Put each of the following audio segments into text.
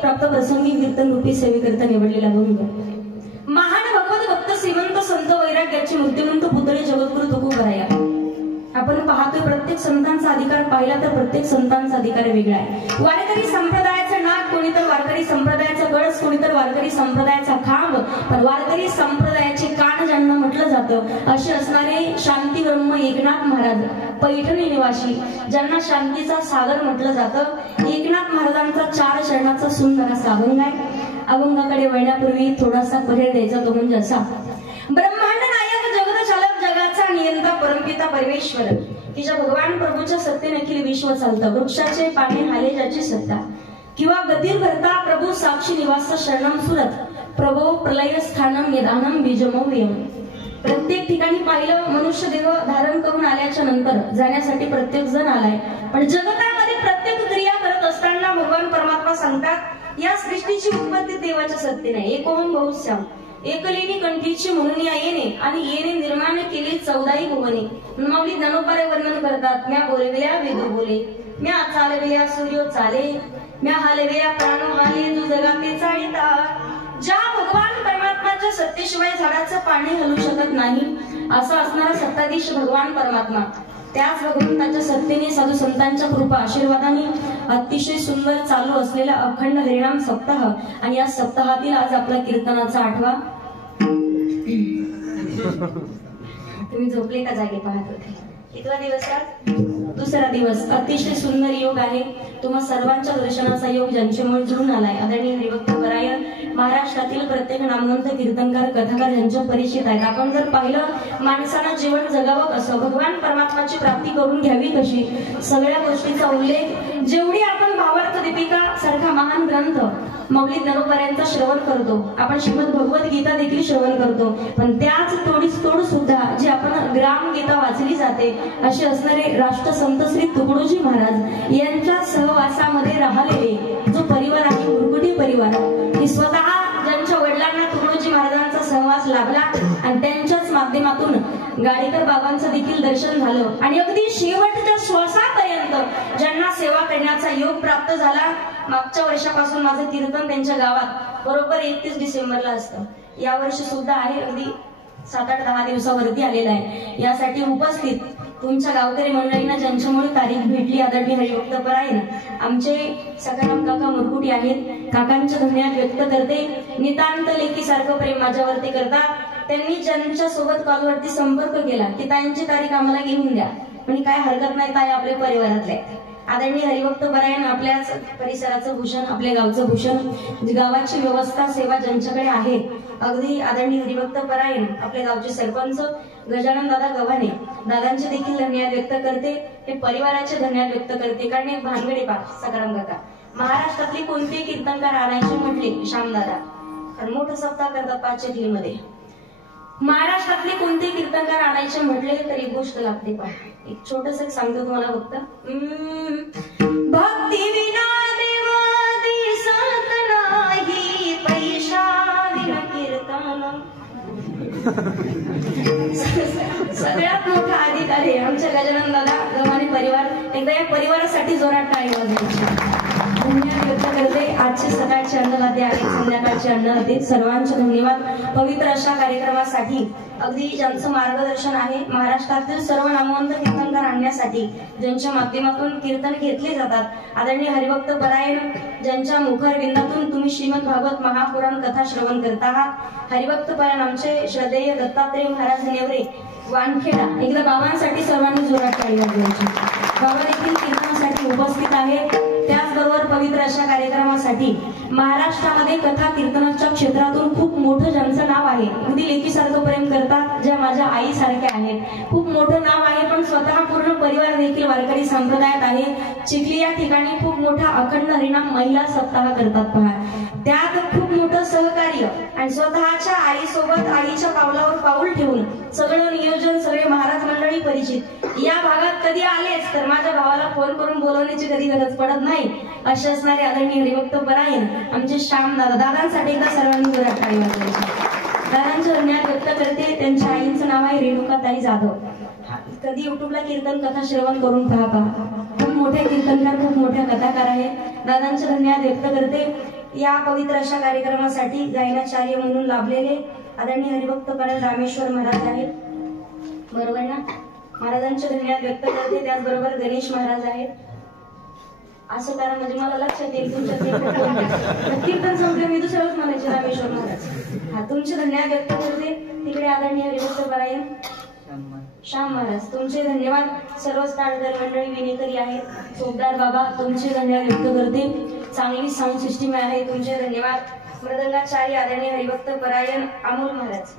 प्राप्त प्रसंगी कीर्तन रूपी सेवेकरिता निवडलेला अभंग. महान भगवत भक्त श्रीमंत संत वैराग्याचे मूर्तिमंत पुतळे जगद्गुरु तुकोबराया. आपण पाहतोय प्रत्येक संतांचा अधिकार पाहिला तर प्रत्येक संतांचा अधिकार वेगळा आहे. वारकरी संप्रदायाचं नाक कोणी तर वारकरी संप्रदायाचा कळस, कोणी तर वारकरी संप्रदायाचा खांब, पण वारकरी संप्रदायाचे कान ज्यांना म्हटलं जातं असे असणारे शांती ब्रह्म एकनाथ महाराज पैठणी निवासी, ज्यांना शांतीचा सागर म्हटलं जातं. एकनाथ महाराजांचा 4 चरणाचा सुंदर असा अभंग आहे. अभंगाकडे वळण्यापूर्वी थोडासा पर्याय द्यायचा, तो म्हणजे असा. ब्रह्मांड नायक जगत चालक जगाचा नियंता परमपिता परमेश्वर, की ज्या भगवान प्रभूच्या सत्तेने अखिल विश्व चालतं. वृक्षाचे पाणी हाले ज्याची सत्ता, किंवा गतीर भरता प्रभू साक्षी निवास शरणम सुरत, प्रभो प्रलय स्थानम निदानम बीजमव्यम. प्रत्येक ठिकाणी पाहिलं मनुष्य देह धारण करून आल्याच्या नंतर जाण्यासाठी प्रत्येक जण आलाय, पण जगतामध्ये प्रत्येक क्रिया करत असताना भगवान परमात्मा सांगतात या सृष्टीची उत्पत्ती देवाच्या सत्तेने. एकोहम बहुश्याम एकलेनी कंठीची म्हणून या येणे आणि येणे निर्माण केली 14 भुवने. माऊली ज्ञानोबारे वर्णन करतात. म्या बोलविल्या वेद बोले, म्या चालविल्या सूर्य चाले, म्या हालविल्या प्राण हाले जो जगाते चाळीता. ज्या भगवान परमात्माच्या सत्तेशिवाय झाडाचं पाणी हलू शकत नाही असा असणारा सत्ताधीश भगवान परमात्मा, त्याच भगवंताच्या सत्तेने साधू संतांच्या कृपा आशीर्वादाने अतिशय सुंदर चालू असलेला अखंड हरिनाम सप्ताह, आणि या सप्ताहातील आज आपला कीर्तनाचा 8वा. तुम्ही झोपले का जागे पाहत होते? कितवा दिवस आज? 2रा दिवस. अतिशय सुंदर योग आहे. तुम्हा सर्वांच्या दर्शनाचा योग ज्यांच्यामुळे जुळून आलाय. आदरणीय हरिभक्त परायण महाराष्ट्रातील प्रत्येक नामवंत कीर्तनकार कथाकार यांच्या परिचित आहेत. आपण जर पाहिलं माणसानं जीवन जगावं कसं, भगवान परमात्माची प्राप्ती करून घ्यावी कशी, सगळ्या गोष्टीचा उल्लेख जेवढी आपण भावार्थ दीपिका सारखा महान ग्रंथ माऊली ज्ञानोबाऱ्यांचा श्रवण करतो, आपण श्रीमद भगवद्गीता देखील श्रवण करतो, पण त्याच तोडीस तोड सुद्धा जी आपण ग्रामगीता वाचली जाते असे असणारे राष्ट्रसंत श्री तुकडोजी महाराज यांच्या सहवासामध्ये राहिलेले जो परिवार आहे मुरकुटी परिवार, की स्वतः ज्यांच्या वडिलांना तुकडोजी महाराजांचा सहवास लाभला आणि त्यांच्याच माध्यमातून गाडीकर बाबांचं देखील दर्शन झालं, आणि अगदी शेवटच्या श्वासापर्यंत ज्यांना सेवा करण्याचा योग प्राप्त झाला. मागच्या वर्षापासून माझं कीर्तन त्यांच्या गावात बरोबर 31 डिसेंबरला असतं. या वर्षी सुद्धा आहे, अगदी 7-8-10 दिवसावरती आलेला आहे. यासाठी उपस्थित तुमच्या गावकरी मंडळींना ज्यांच्यामुळे तारीख भेटली, आदरणीय हरिभक्त परायण आमचे सखाराम काका मुरकुटी आहेत. काकांचे धन्यवाद व्यक्त करते. नितांत लेकी सारखं प्रेम माझ्यावरती करतात. त्यांनी ज्यांच्या सोबत कॉलवरती संपर्क केला की ताईंची तारीख आम्हाला घेऊन द्या, म्हणजे काय हरकत नाही, ताई आपल्या परिवारातले. आदरणीय हरिभक्त परायण आपल्याच परिसराचं भूषण, आपल्या गावचं भूषण, गावाची व्यवस्था सेवा ज्यांच्याकडे आहे, अगदी आदरणीय हरिभक्त परायण आपल्या गावचे सरपंच गजानन दादा गव्हाणे दादांचे देखील धन्यवाद व्यक्त करते. हे परिवाराचे धन्यवाद व्यक्त करते. कारण एक भानगडी पा सकाराम काका महाराष्ट्रातली कोणते कीर्तनकार आणायचे म्हटले श्यामदादा, कारण मोठं सप्ताह करतात 5 चिखलीमध्ये. महाराष्ट्रातले कोणते कीर्तनकार आणायचे म्हटले तर एक गोष्ट लागते पहा. एक छोटस सांगतो तुम्हाला फक्त. भक्ती विना देव दिसत नाही, पैशा विना कीर्तन. सगळ्यात मोठा अधिकारी आमच्या गजानन दादा गव्हाणे परिवार. एकदा या परिवारासाठी जोरात टाळी वाजवायची. धन्यवाद व्यक्त करते. आजचे सकाळचे अन्नदाते आहेत, संध्याकाळचे अन्नदाते, सर्वांचे धन्यवाद. पवित्र अशा कार्यक्रमासाठी अगदी ज्यांचं मार्गदर्शन आहे, महाराष्ट्रातील सर्व नामवंत कीर्तनकार आणण्यासाठी ज्यांच्या माध्यमातून कीर्तन घेतले जातात, आदरणीय हरिभक्त परायण ज्यांच्या मुखरविंदातून तुम्ही श्रीमद भागवत महापुराण कथा श्रवण करता आहात. हरिभक्त परायण आमचे श्रद्धेय दत्तात्रय महाराज नेवरे वानखेडा. एकदा बाबांसाठी सर्वांनी जोरात टाळी वाजवायची. बाबा देखील कीर्तनासाठी उपस्थित आहेत. त्याचबरोबर पवित्र अशा कार्यक्रमासाठी महाराष्ट्रामध्ये कथा कीर्तनाच्या क्षेत्रातून खूप मोठं ज्यांचं नाव आहे, अगदी लेकीसारखं प्रेम करतात, ज्या माझ्या आईसारख्या आहेत, खूप मोठं नाव आहे, पण स्वतः पूर्ण परिवार देखील वारकरी संप्रदायात आहे. चिखली या ठिकाणी खूप मोठा अखंड हरिनाम महिला सप्ताह करतात पहा. त्यात खूप मोठं सहकार्य आणि स्वतःच्या आईसोबत आईच्या पावलावर पाऊल ठेवून सगळं नियोजन, सगळे महाराज मंडळी परिचित. या भागात कधी आलेच तर माझ्या भावाला फोन करून बोलवण्याची कधी गरज पडत नाही. असे असणारे आदरणीय हरिभक्त परायण आमचे श्याम दादा. दादांसाठी एकदा सर्वांनी जोरात टाळी वाजवायची. दादांचे धन्यवाद व्यक्त करते. त्यांच्या आईचं नाव आहे रेणुकाताई जाधव. कधी युट्यूबला कीर्तन कथा श्रवण करून पहा. खूप मोठे कीर्तनकार, खूप मोठ्या कथाकार आहेत. दादांचे धन्यवाद व्यक्त करते. या पवित्र अशा कार्यक्रमासाठी गायनाचार्य म्हणून लाभलेले आदरणीय हरिभक्त परायण रामेश्वर महाराज आहेत, बरोबर ना? महाराजांचे धन्यवाद व्यक्त करते. त्याचबरोबर गणेश महाराज आहेत. असं करा म्हणजे मला लक्षात येईल तुमच्या कीर्तन संपले मी दुसऱ्याच म्हणायचे रामेश्वर महाराज. हा, तुमचे धन्यवाद व्यक्त करते. तिकडे आदरणीय हरिभक्त परायण श्याम महाराज, तुमचे धन्यवाद. सर्व स्टार्टर मंडळी विनेकरी आहेत. सोबदार बाबा, तुमचे धन्यवाद व्यक्त करते. चांगली साऊंड सिस्टीम आहे, तुमचे धन्यवाद. मृदंगाचार्य आदरणीय हरिभक्त परायण अमोल महाराज,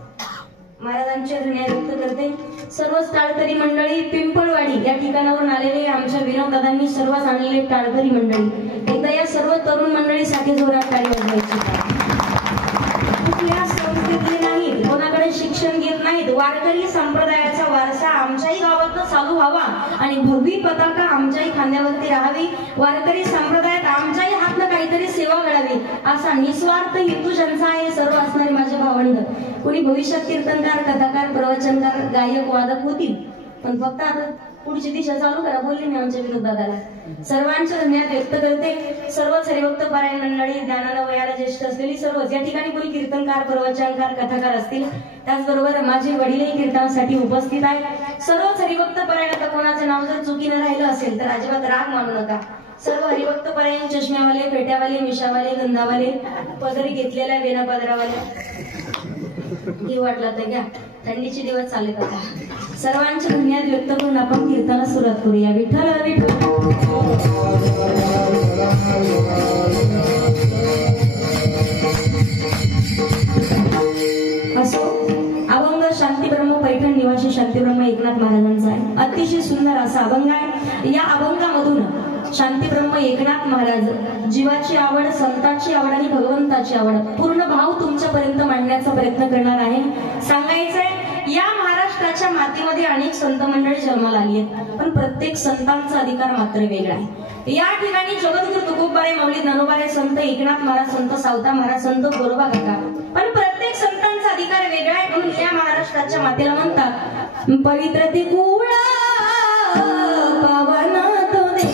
महाराजांचे धन्यवाद व्यक्त करते. सर्व टाळकरी मंडळी, पिंपळवाडी या ठिकाणावरून आलेले आमच्या विनोददादांनी सर्वच आणलेले टाळकरी मंडळी, एकदा या सर्व तरुण मंडळीसाठी जोरात टाळी वाजवायची. कुठल्या संस्थेतले नाहीत, कोणाकडे शिक्षण घेत नाहीत. वारकरी संप्रदायाचा वारसा आमच्याही गावातनं चालू व्हावा आणि भगवी पताका आमच्याही खांद्यावरती राहावी. वारकरी संप्रदायात आमच्याही हातनं काहीतरी सेवा घडावी असा निस्वार्थ हेतू ज्यांचा आहे. सर्व असणारे माझे भावंड, कोणी भविष्यात कीर्तनकार, कथाकार, प्रवचनकार, गायक, वादक होतील, पण फक्त आता पुढची दिशा चालू करा बोलले मी आमच्या विनोददादाला. सर्वांचे धन्यवाद व्यक्त करते. सर्वच हरिभक्त पारायण मंडळी, ज्ञानानं वयाला ज्येष्ठ असलेली सर्वच या ठिकाणी कोणी कीर्तनकार, प्रवचनकार, कथाकार असतील. त्याचबरोबर माझे वडीलही कीर्तनासाठी उपस्थित आहेत. सर्वच हरिभक्त पारायण, आता कोणाचं नाव जर चुकीनं राहिलं असेल तर अजिबात राग मानू नका. सर्व हरिभक्त पारायण, चष्म्यावाले, फेट्यावाले, मिशावाले, गंधावाले, पदरी घेतलेल्या, बेना पदरावाले, ही वाटला तर घ्या. थंडीचे दिवस चालत आता. सर्वांचे धन्यवाद व्यक्त करून आपण कीर्तनाला सुरुवात करूया. विठ्ठल विठ्ठल. असो, अभंग शांतीब्रह्म पैठण निवासी शांतीब्रह्म एकनाथ महाराजांचा आहे. अतिशय सुंदर असा अभंग आहे. या अभंगामधून शांतीब्रह्म एकनाथ महाराज जीवाची आवड, संतांची आवड आणि भगवंताची आवड पूर्ण भाव तुमच्यापर्यंत मांडण्याचा प्रयत्न करणार आहे. सांगायचंय, या महाराष्ट्राच्या मातीमध्ये अनेक संत मंडळी जन्माला आली आहेत, पण प्रत्येक संतांचा अधिकार मात्र वेगळा आहे. या ठिकाणी जगद्गुरु तुकोबाराय माऊली ज्ञानोबाराय संत एकनाथ महाराज, संत सावता महाराज, संत गोरोबा काका, पण प्रत्येक संतांचा अधिकार वेगळा आहे. म्हणून या महाराष्ट्राच्या मातेला म्हणतात पवित्र ते कुळ पावन तो देश.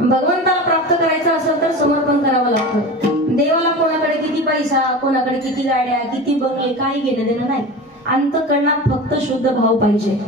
भगवंताला प्राप्त करायचं असेल तर समर्पण करावं लागतं. देवाला कोणाकडे किती पैसा, कोणाकडे किती गाड्या, किती बंगले, काही घेणं देणं नाही. अंतःकरणात फक्त शुद्ध भाव पाहिजे.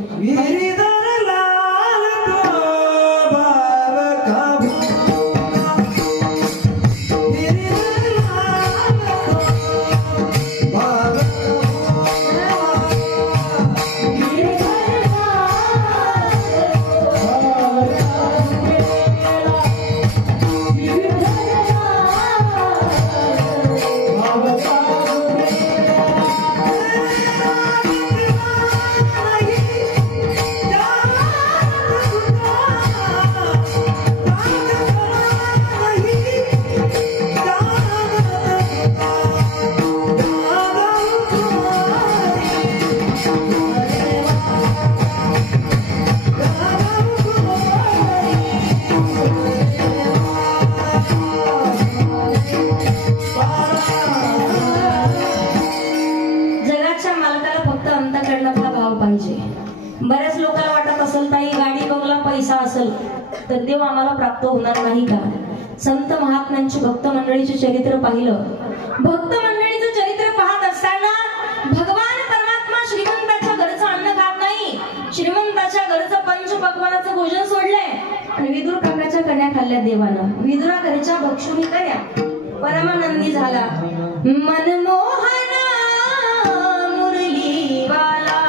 बऱ्याच लोकांना वाटत असेल ताई गाडी बंगला पैसा असेल तर देव आम्हाला प्राप्त होणार नाही का? संत महात्म्यांची भक्त मंडळीचे चरित्र पाहिलं. भक्त मंडळीचं चरित्र पाहत असताना भगवान परमात्मा श्रीमंताच्या घरचं अन्न खात नाही, श्रीमंताच्या घरचं पंचपक्वानाचं भोजन सोडलंय आणि विदुर काकाच्या कन्या खाल्ल्या देवानं. विदुरा घरच्या भक्षुनी कन्या परमानंदी झाला. मनमोहन मुरलीवाला,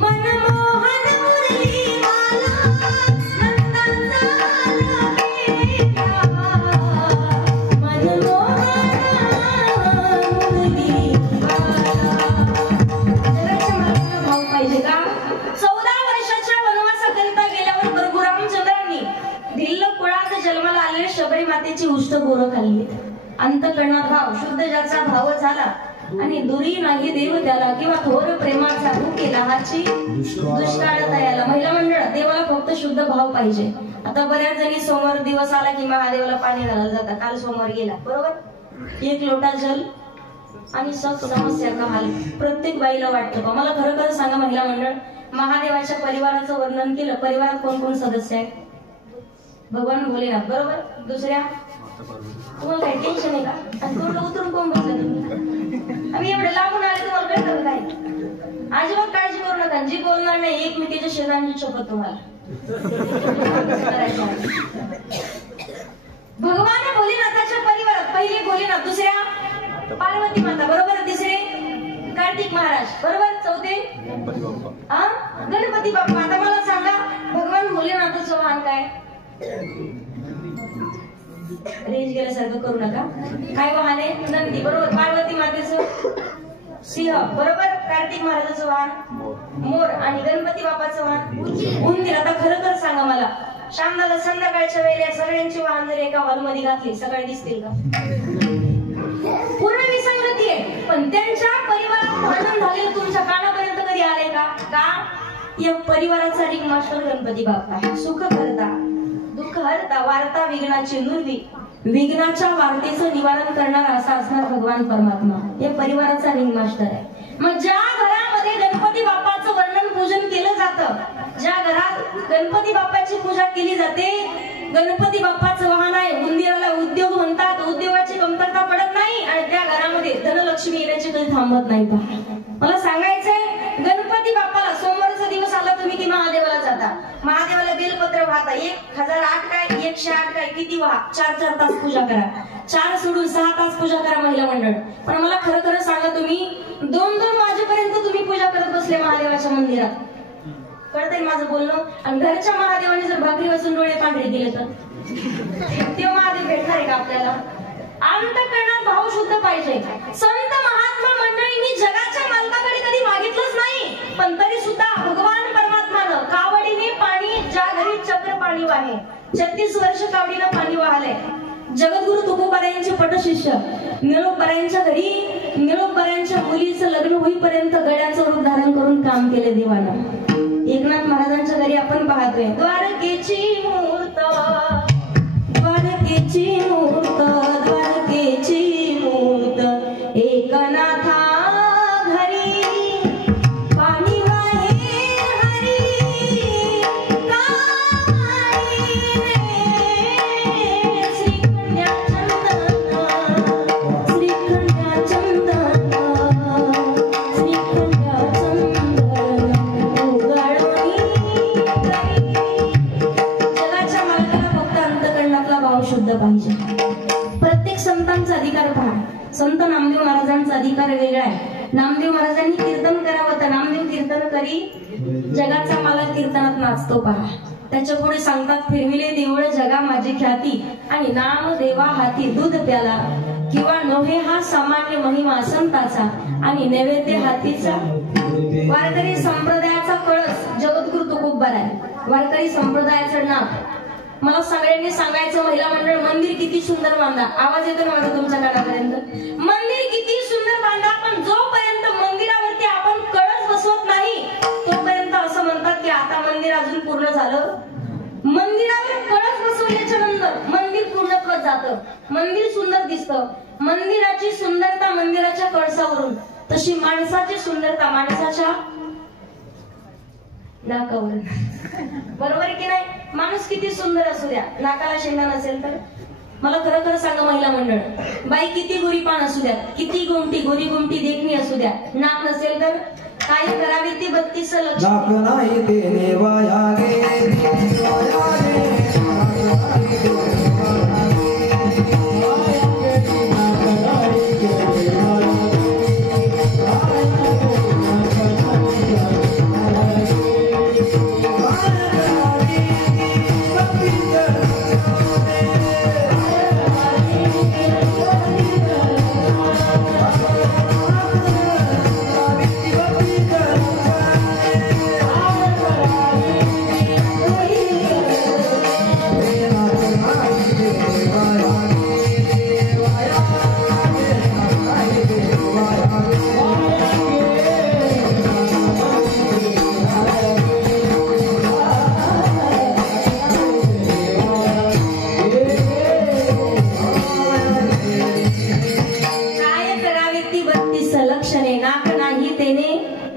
मनमोहन मुरलीवाला, नंदाचा बेटा, मनमोहन मुरलीवाला. जगाच्या मालकाला भाव पाहिजे का? 14 वर्षाच्या वनवासाकरिता गेल्यावर प्रभू रामचंद्रांनी भिल्ल कुळात जन्माला आलेल्या शबरी मातेची उष्ट बोरं खाल्ली. अंतकरणात भाव शुद्ध ज्याचा भाव झाला आणि दुरी नाही देव त्याला, किंवा थोर प्रेमाचा भूकेला हाची दुष्काळ तयाला. महिला मंडळ, देवाला फक्त शुद्ध भाव पाहिजे. आता बऱ्याच जणी सोमवार दिवस आला की महादेवाला पाणी घालायला जातात. काल सोमवार गेला बरोबर, 1 लोटा जल आणि सब समस्या का हाल. प्रत्येक बाईला वाटतं का? मला खरं खरं सांगा महिला मंडळ, महादेवाच्या परिवाराचं वर्णन केलं. परिवारात कोण कोण सदस्य आहेत? भगवान भोलेनाथ बरोबर. दुसऱ्या तुम्हाला काही टेन्शन आहे का? आणि थोडं उतरून कोण बसलं तुम्ही? आम्ही एवढे लांबून आले, तुम्हाला कळतं काय? अजिबात काळजी करू नका. जी बोलणार नाही एकमेकीच्या शेजारची शपथ तुम्हाला. भगवान भोलेनाथाच्या परिवारात पहिली भोलेनाथ, दुसऱ्या पार्वती माता बरोबर, तिसरे कार्तिक महाराज बरोबर, चौथे गणपती बाप्पा. आता मला सांगा भगवान भोलेनाथाचं वाहन काय? रेंज गेल्यासारखं करू नका. काय वाहन आहे? नंदी बरोबर. पार्वती मातेचं सिंह बरोबर. कार्तिक महाराजाचं वाहन मोर आणि गणपती बाप्पाचं वाहन उंदीर. आता खरं खरं सांगा मला, शामदादा संध्याकाळच्या वेळेला सगळ्यांची वाहन जर एका हॉलमध्ये घातली सकाळी दिसतील का? पूर्ण विसंगती आहे. पण त्यांच्या परिवारात वर्णन झालेलं तुमच्या कानापर्यंत कधी आलंय का? का या परिवाराचा रिंग मास्टर गणपती बाप्पा. सुख करता दुःख हरता, वार्ता विघ्नाची नुरवी, विघ्नाच्या वार्तेचं निवारण करणारा असा असणार भगवान परमात्मा. या परिवाराचा रिंग मास्टर आहे. मग ज्या घरामध्ये गणपती बाप्पाचं वर्णन पूजन केलं जातं, ज्या घरात गणपती बाप्पाची पूजा केली जाते, गणपती बाप्पाचं वाहन आहे, उंदीराला उद्योग म्हणतात, उद्योगाची कमतरता पडत नाही आणि त्या घरामध्ये धनलक्ष्मी येण्याची कधी थांबत नाही. मला सांगायचंय, गणपती बाप्पाला सोमवारचा दिवस आला तुम्ही की महादेवाला जाता, महादेवाला बेलपत्र वाहता. 1008 काय 108 काय किती वाहा, 4 तास पूजा करा. 4 सोडून 6 तास पूजा करा महिला मंडळ. पण मला खरं खरं सांगा, तुम्ही 2-2 वाजेपर्यंत तुम्ही पूजा करत बसले महादेवाच्या मंदिरात. कळतंय माझं बोलणं? आणि घरच्या महादेवाने जर भाकरी वाजून डोळे पांढरे केले तर ते महादेव भेटणार आहे का आपल्याला? अंतःकरणात भाव शुद्ध पाहिजे. संत महात्मा मंडळींनी जगाच्या मालकाकडे कधी मागितलंच नाही, पण तरी सुद्धा भगवान परमात्मानं कावडीने पाणी, ज्या घरी चक्र पाणी वाहे, 36 वर्ष कावडीनं पाणी वाहलंय. जगद्गुरु तुकोबारायांचे पटशिष्य निळोबारायांच्या घरी, निळोबारायांच्या मुलीचं लग्न होईपर्यंत गड्याचं रूप धारण करून काम केले देवानं. एकनाथ महाराजांच्या घरी आपण पाहतोय, द्वारकेची मूर्त, द्वारकेची मूर्त, द्वारकेची मूर्त, एकनाथा घरी पाणी वाहे हरी, काळी रे श्रीखंड्या चंदन, श्रीखंड्या चंदन, श्रीखंड्या चंदन उगाळणी करी. जगाच्या मालकाला फक्त अंतःकरणातला भाव शुद्ध पाहिजे. प्रत्येक संतांचा अधिकार पहा. संत नामदेव महाराजांचा अधिकार वेगळा आहे. नामदेव महाराजांनी कीर्तन करावं तर नामदेव कीर्तन करी, जगाचा मालक कीर्तनात नाचतो पहा. त्याच्या पुढे सांगतात, फिरविले देऊळ जगा माझी ख्याती आणि नाम देवा हाती दूध प्याला, किंवा नोहे हा सामान्य महिमा संताचा आणि नैवेद्य हातीचा. वारकरी संप्रदायाचा कळस जगद्गुरु तुकोबार आहे. वारकरी संप्रदायाचं नाव मला सगळ्यांनी सांगायचं. महिला मंडळ, मंदिर किती सुंदर बांधा. आवाज येतो ना माझा तुमच्या कानापर्यंत? मंदिर किती सुंदर बांधा, पण जोपर्यंत मंदिरावरती आपण कळस बसवत नाही तोपर्यंत असं म्हणतात की आता मंदिर अजून पूर्ण झालं. मंदिरावर कळस बसवल्याच्या नंतर मंदिर पूर्णत्वात जातं, मंदिर सुंदर दिसतं. मंदिराची सुंदरता मंदिराच्या कळसावरून, तशी माणसाची सुंदरता माणसाच्या नाकावरून. बरोबर की नाही? माणूस किती सुंदर असू द्या, नाकाला शेंडा नसेल तर मला खरं खरं सांगा महिला मंडळ, बाई किती गोरीपान असू द्या, किती गोमटी गोरी गोमटी देखणी असू द्या, नाक नसेल तर काय करावे ती 32 लक्ष. नाक नाही तेने वाया गे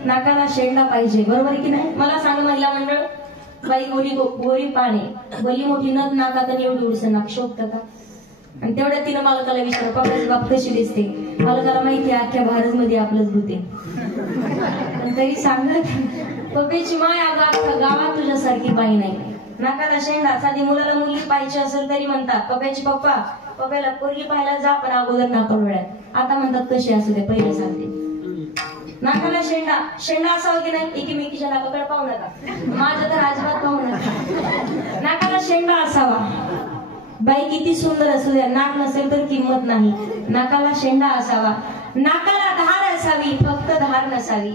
नाकाला शेंडा पाहिजे, बरोबर आहे की नाही? मला सांग महिला मंडळ, बाई गोरी पाने भली मोठी नथ नाकात आणि एवढी उडस नाक शोभतं का? आणि तेवढ्या तिनं मालकाला विचार, पप्पाची बाप कशी दिसते? मालकाला माहिती आहे अख्ख्या भारत मध्ये आपलंच भूते. तरी सांगत पप्पेची माय अगं अख्खा गावात तुझ्यासारखी बाई नाही. नाकाला शेंडा, साधी मुलाला मुलगी पाहिजे असेल तरी म्हणतात पप्पाची पप्पा पप्पाला पोरगी पाहायला जा, पण अगोदर नाकाडोळ्यात. आता म्हणतात कशी असू दे, पहिले सांगते. नाकाला शेंडा असावा की नाही? एकमेकीच्या नाकाकडे पाहू नका, माझ्या तर अजिबात पाहू नका. नाकाला शेंडा असावा, बाई किती सुंदर असू द्या, नाक नसेल तर किंमत नाही. नाकाला शेंडा असावा, नाकाला धार असावी, फक्त धार नसावी.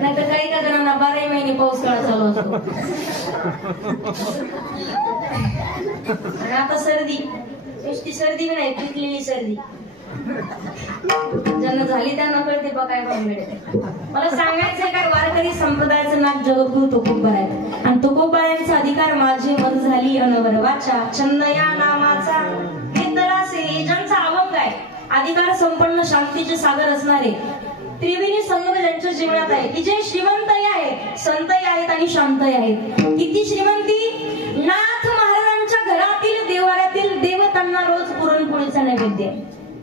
नाहीतर काही का जणांना 12 महिने पाऊस काळ चालू असतो. आणि आता सर्दी, नुसती सर्दी नाही, पिकलेली सर्दी ज्यांना झाली त्यांना कळते बघ काय भानगड. मला सांगायचंय काय, वारकरी संप्रदायाचं नाक जगद्गुरु तुकोबा आहे, आणि तुकोबायांचा अधिकार माझी मत झाली अनवर वाचा. छंद या नामाचा हे ज्यांचा अभंग आहे, अधिकार संपन्न शांतीचे सागर असणारे त्रिवेणी संगम ज्यांच्या जीवनात आहे, की जे श्रीमंतही आहेत, संतही आहेत आणि शांतही आहेत. किती श्रीमंती! नाथ महाराजांच्या घरातील देवाऱ्यातील देवतांना रोज पुरणपोळीचा नैवेद्य,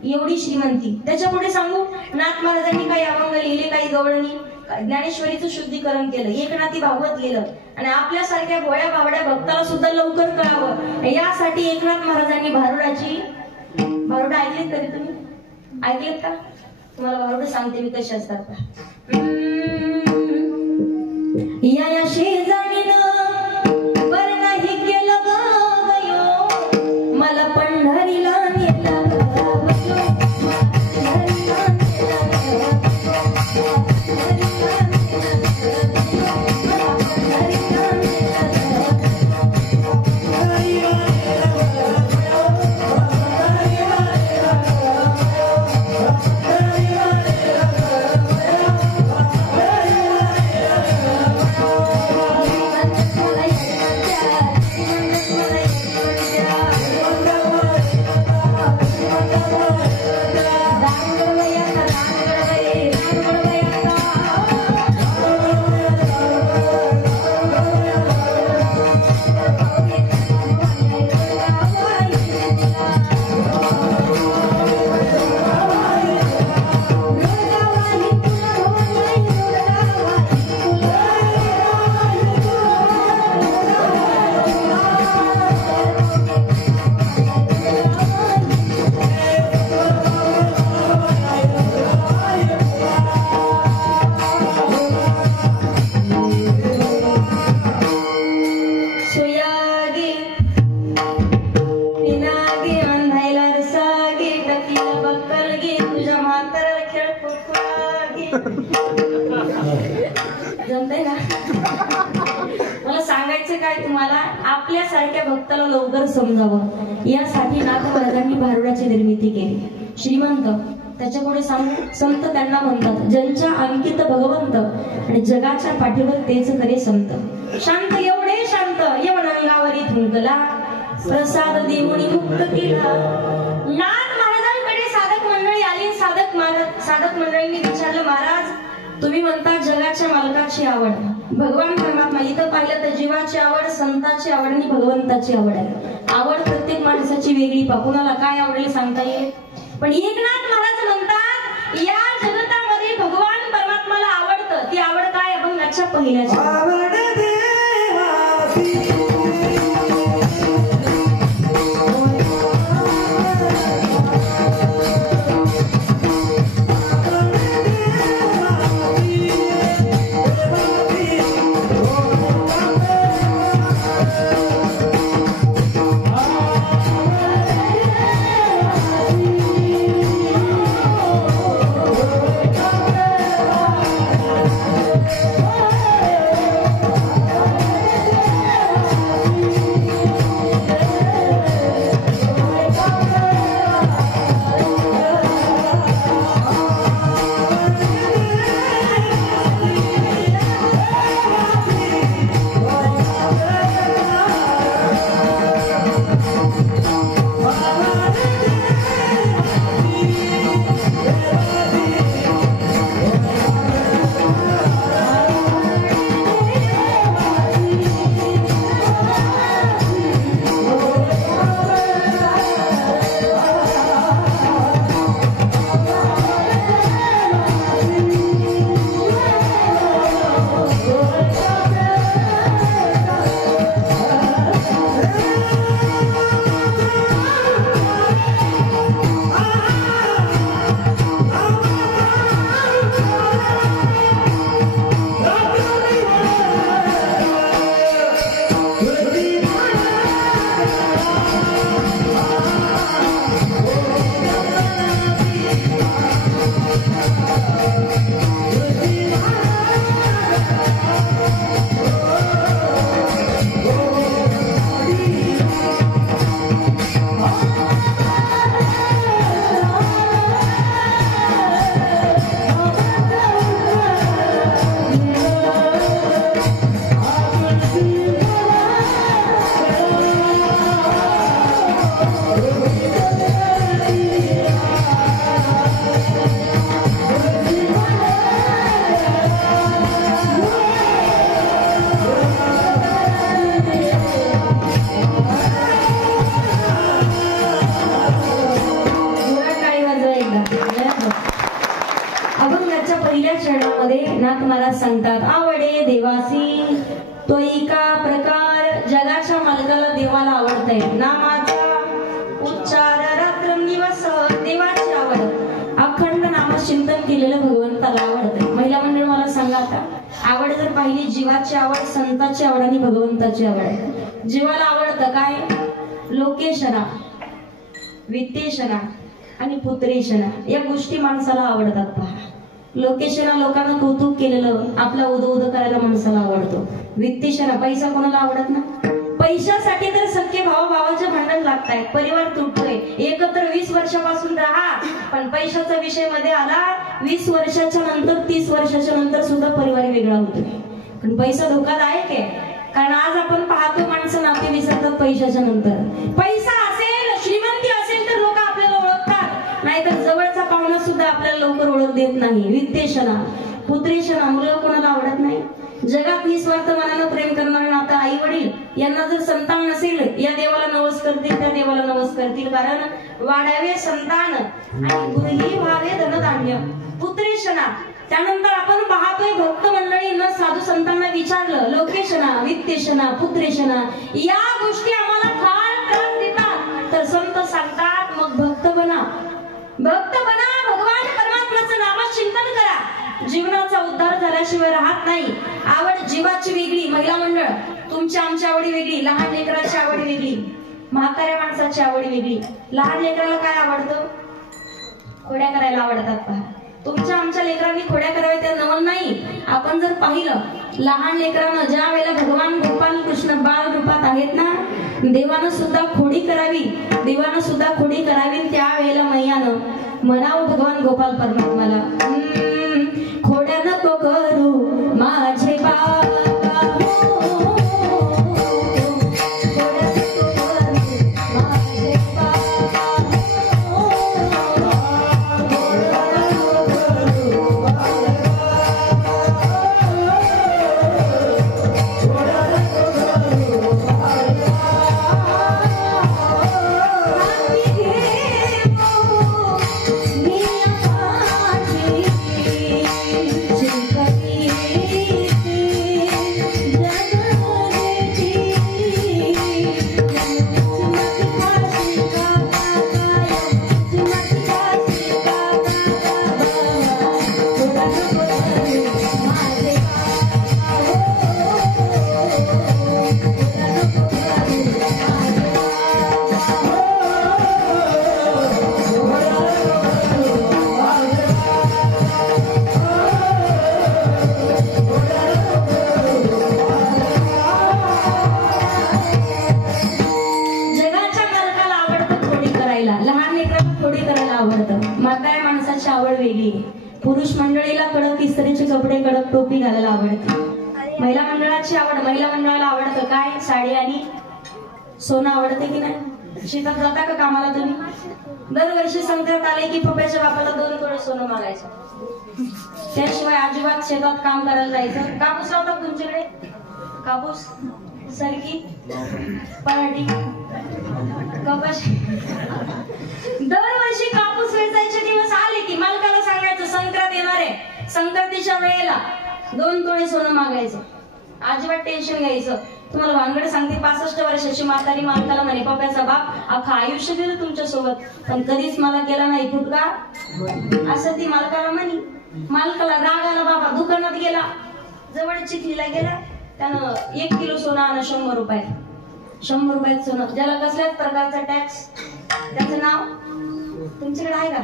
एवढी श्रीमंती. त्याच्या पुढे सांगू, नाथ महाराजांनी काही अभंग लिहिले, काही गवळणी, ज्ञानेश्वरीचं शुद्धीकरण केलं, एकनाथी भागवत लिहिलं, आणि आपल्यासारख्या भोळ्या बावड्या भक्ताला सुद्धा लवकर कळावं यासाठी एकनाथ महाराजांनी भारुडं ऐकलेत कधी तुम्ही? ऐकलेत का? तुम्हाला भारुडं सांगते मी कशी असतात का. या शेजारीनं बर नाही केलं गयो, मला पंढरीला नेला जमतंय ना? मला सांगायचं काय तुम्हाला, आपल्यासारख्या भक्ताला लवकर समजावं यासाठी नाथ महाराजांनी भारुडाची निर्मिती केली. श्रीमंत, त्याच्या पुढे सांगू, संत त्यांना म्हणतात ज्यांच्या अंकित भगवंत, आणि जगाच्या पाठीवर तेच खरे संत. शांत, एवढे शांत, यवन अंगावरी थुंकला, प्रसाद देऊनी मुक्त केला. नाथ महाराजांकडे साधक मंडळी आली. साधक मंडळींनी विचारलं, महाराज तुम्ही म्हणता जगाच्या मालकाची आवड, भगवान परमात्मा इथं पाहिलं तर जीवाची आवड, संताची आवड आणि भगवंताची आवड आहे. आवड प्रत्येक माणसाची वेगळी. कुणाला काय आवडेल सांगता येईल. पण एकनाथ महाराज म्हणतात या जगतामध्ये भगवान परमात्माला आवडतं. ती आवड काय? अभंगाच्या पहिल्याची आवड देवासी नाथ महाराज सांगतात आवडे देवासी तो एका प्रकार जगाच्या मालकाला देवाला आवडतंय. नामाचा उच्चार रात्रंदिवस देवाची आवड. अखंड नामचिंतन केलेलं भगवंताला आवडतंय. महिला मंडळ मला सांगा आता आवड जर पाहिली जीवाची आवड, संताची आवड आणि भगवंताची आवड. जीवाला आवडतं काय? लोकेशना, वित्तेशना आणि पुत्रेशना या गोष्टी माणसाला आवडतात. पहा लोकेशना लोकांना कौतुक केलेलं आपला उद उद करायला माणसाला आवडतो. वित्तेशना पैसा कोणाला आवडत ना? पैशासाठी तर सख्खे भावाचे भांडण लागतायत. परिवार तुटतोय. एकत्र 20 वर्षापासून राहा पण पैशाचा विषय मध्ये आला 20 वर्षाच्या नंतर 30 वर्षाच्या नंतर सुद्धा परिवार वेगळा होतोय. पण पैसा धोकादायक आहे. कारण आज आपण पाहतो माणसं नाते विसरतात पैशाच्या नंतर. पैसा असेल, श्रीमंती असेल तर लोक आपल्याला ओळखतात, नाहीतर जवळचा पाहुणा सुद्धा आपल्याला लवकर ओळख देत नाही. वित्तेशना, पुत्रेशना मुलं कोणाला आवडत नाही. जगात निस्वार्थ मनानं प्रेम करणारे नातं आई वडील यांना जर संतान नसेल या देवाला नवस करतील, त्या देवाला नवस करतील. कारण वाढावे संतान आणि गुरुही व्हावे धनधान्य. पुत्रेशना त्यानंतर आपण पाहतोय भक्त मंडळींना साधू संतांना विचारलं लोकेशना, वित्तेशना, पुत्रेशना या गोष्टी आम्हाला फार त्रास देतात. तर संत सांगतात मग भक्त बना, भक्त बना, भगवान परमात्म्याचं नामचिंतन करा. जीवनाचा उद्धार झाल्याशिवाय राहत नाही. आवड जीवाची वेगळी. महिला मंडळ तुमची आमची आवडी वेगळी, लहान लेकराची आवडी वेगळी, म्हाताऱ्या माणसाची आवडी वेगळी. लहान लेकराला काय आवडतं? खोड्या करायला आवडतात. पहा तुमच्या आमच्या लेकरांनी खोड्या कराव्या त्या नवल नाही. आपण जर पाहिलं लहान लेकरांना ज्या वेळेला भगवान गोपाल कृष्ण बाल रूपात आहेत ना, देवानं सुद्धा खोडी करावी, देवानं सुद्धा खोडी करावी. त्या वेळेला मैयानं म्हणावं भगवान गोपाल परमात्माला खोड्या नको करू माझे बाबा. पुरुष मंडळीला कडक इस्त्रीचे कपडे, कडक टोपी घालायला आवडते. महिला मंडळाची आवड, महिला मंडळाला आवडतं काय? साडी आणि सोनं आवडते की नाही? शेतात जाता का कामाला तुम्ही? दरवर्षी संक्रांत आले की पप्याच्या बापाला 2 तोळे सोनं मागायचं. त्याशिवाय अजिबात शेतात काम करायला जायचं. कापूस लावतात तुमच्याकडे? कापूस, सरकी, पराठी, कपाशी. दरवर्षी कापूस वेचायचे दिवस आले की मालकाला सांगायचं संक्रांत येणार आहे, संक्रांतीच्या वेळेला 2 तोळे सोनं मागायचं. अजिबात टेन्शन घ्यायचं. तुम्हाला भानगड सांगते, 65 वर्षाची म्हातारी मालकाला म्हणे पप्याचा बाप अख्खं आयुष्य दिलं तुमच्या सोबत पण कधीच मला केला नाही फुटका, असं ती मालकाला म्हणी. मालकाला राग आला, बाबा दुकानात गेला, जवळ चिखलीला गेला, त्यानं 1 किलो सोनं आणलं 100 रुपयात. 100 रुपयात सोनं, ज्याला कसल्याच प्रकारचा टॅक्स, त्याचं नाव तुमच्याकडे आहे का?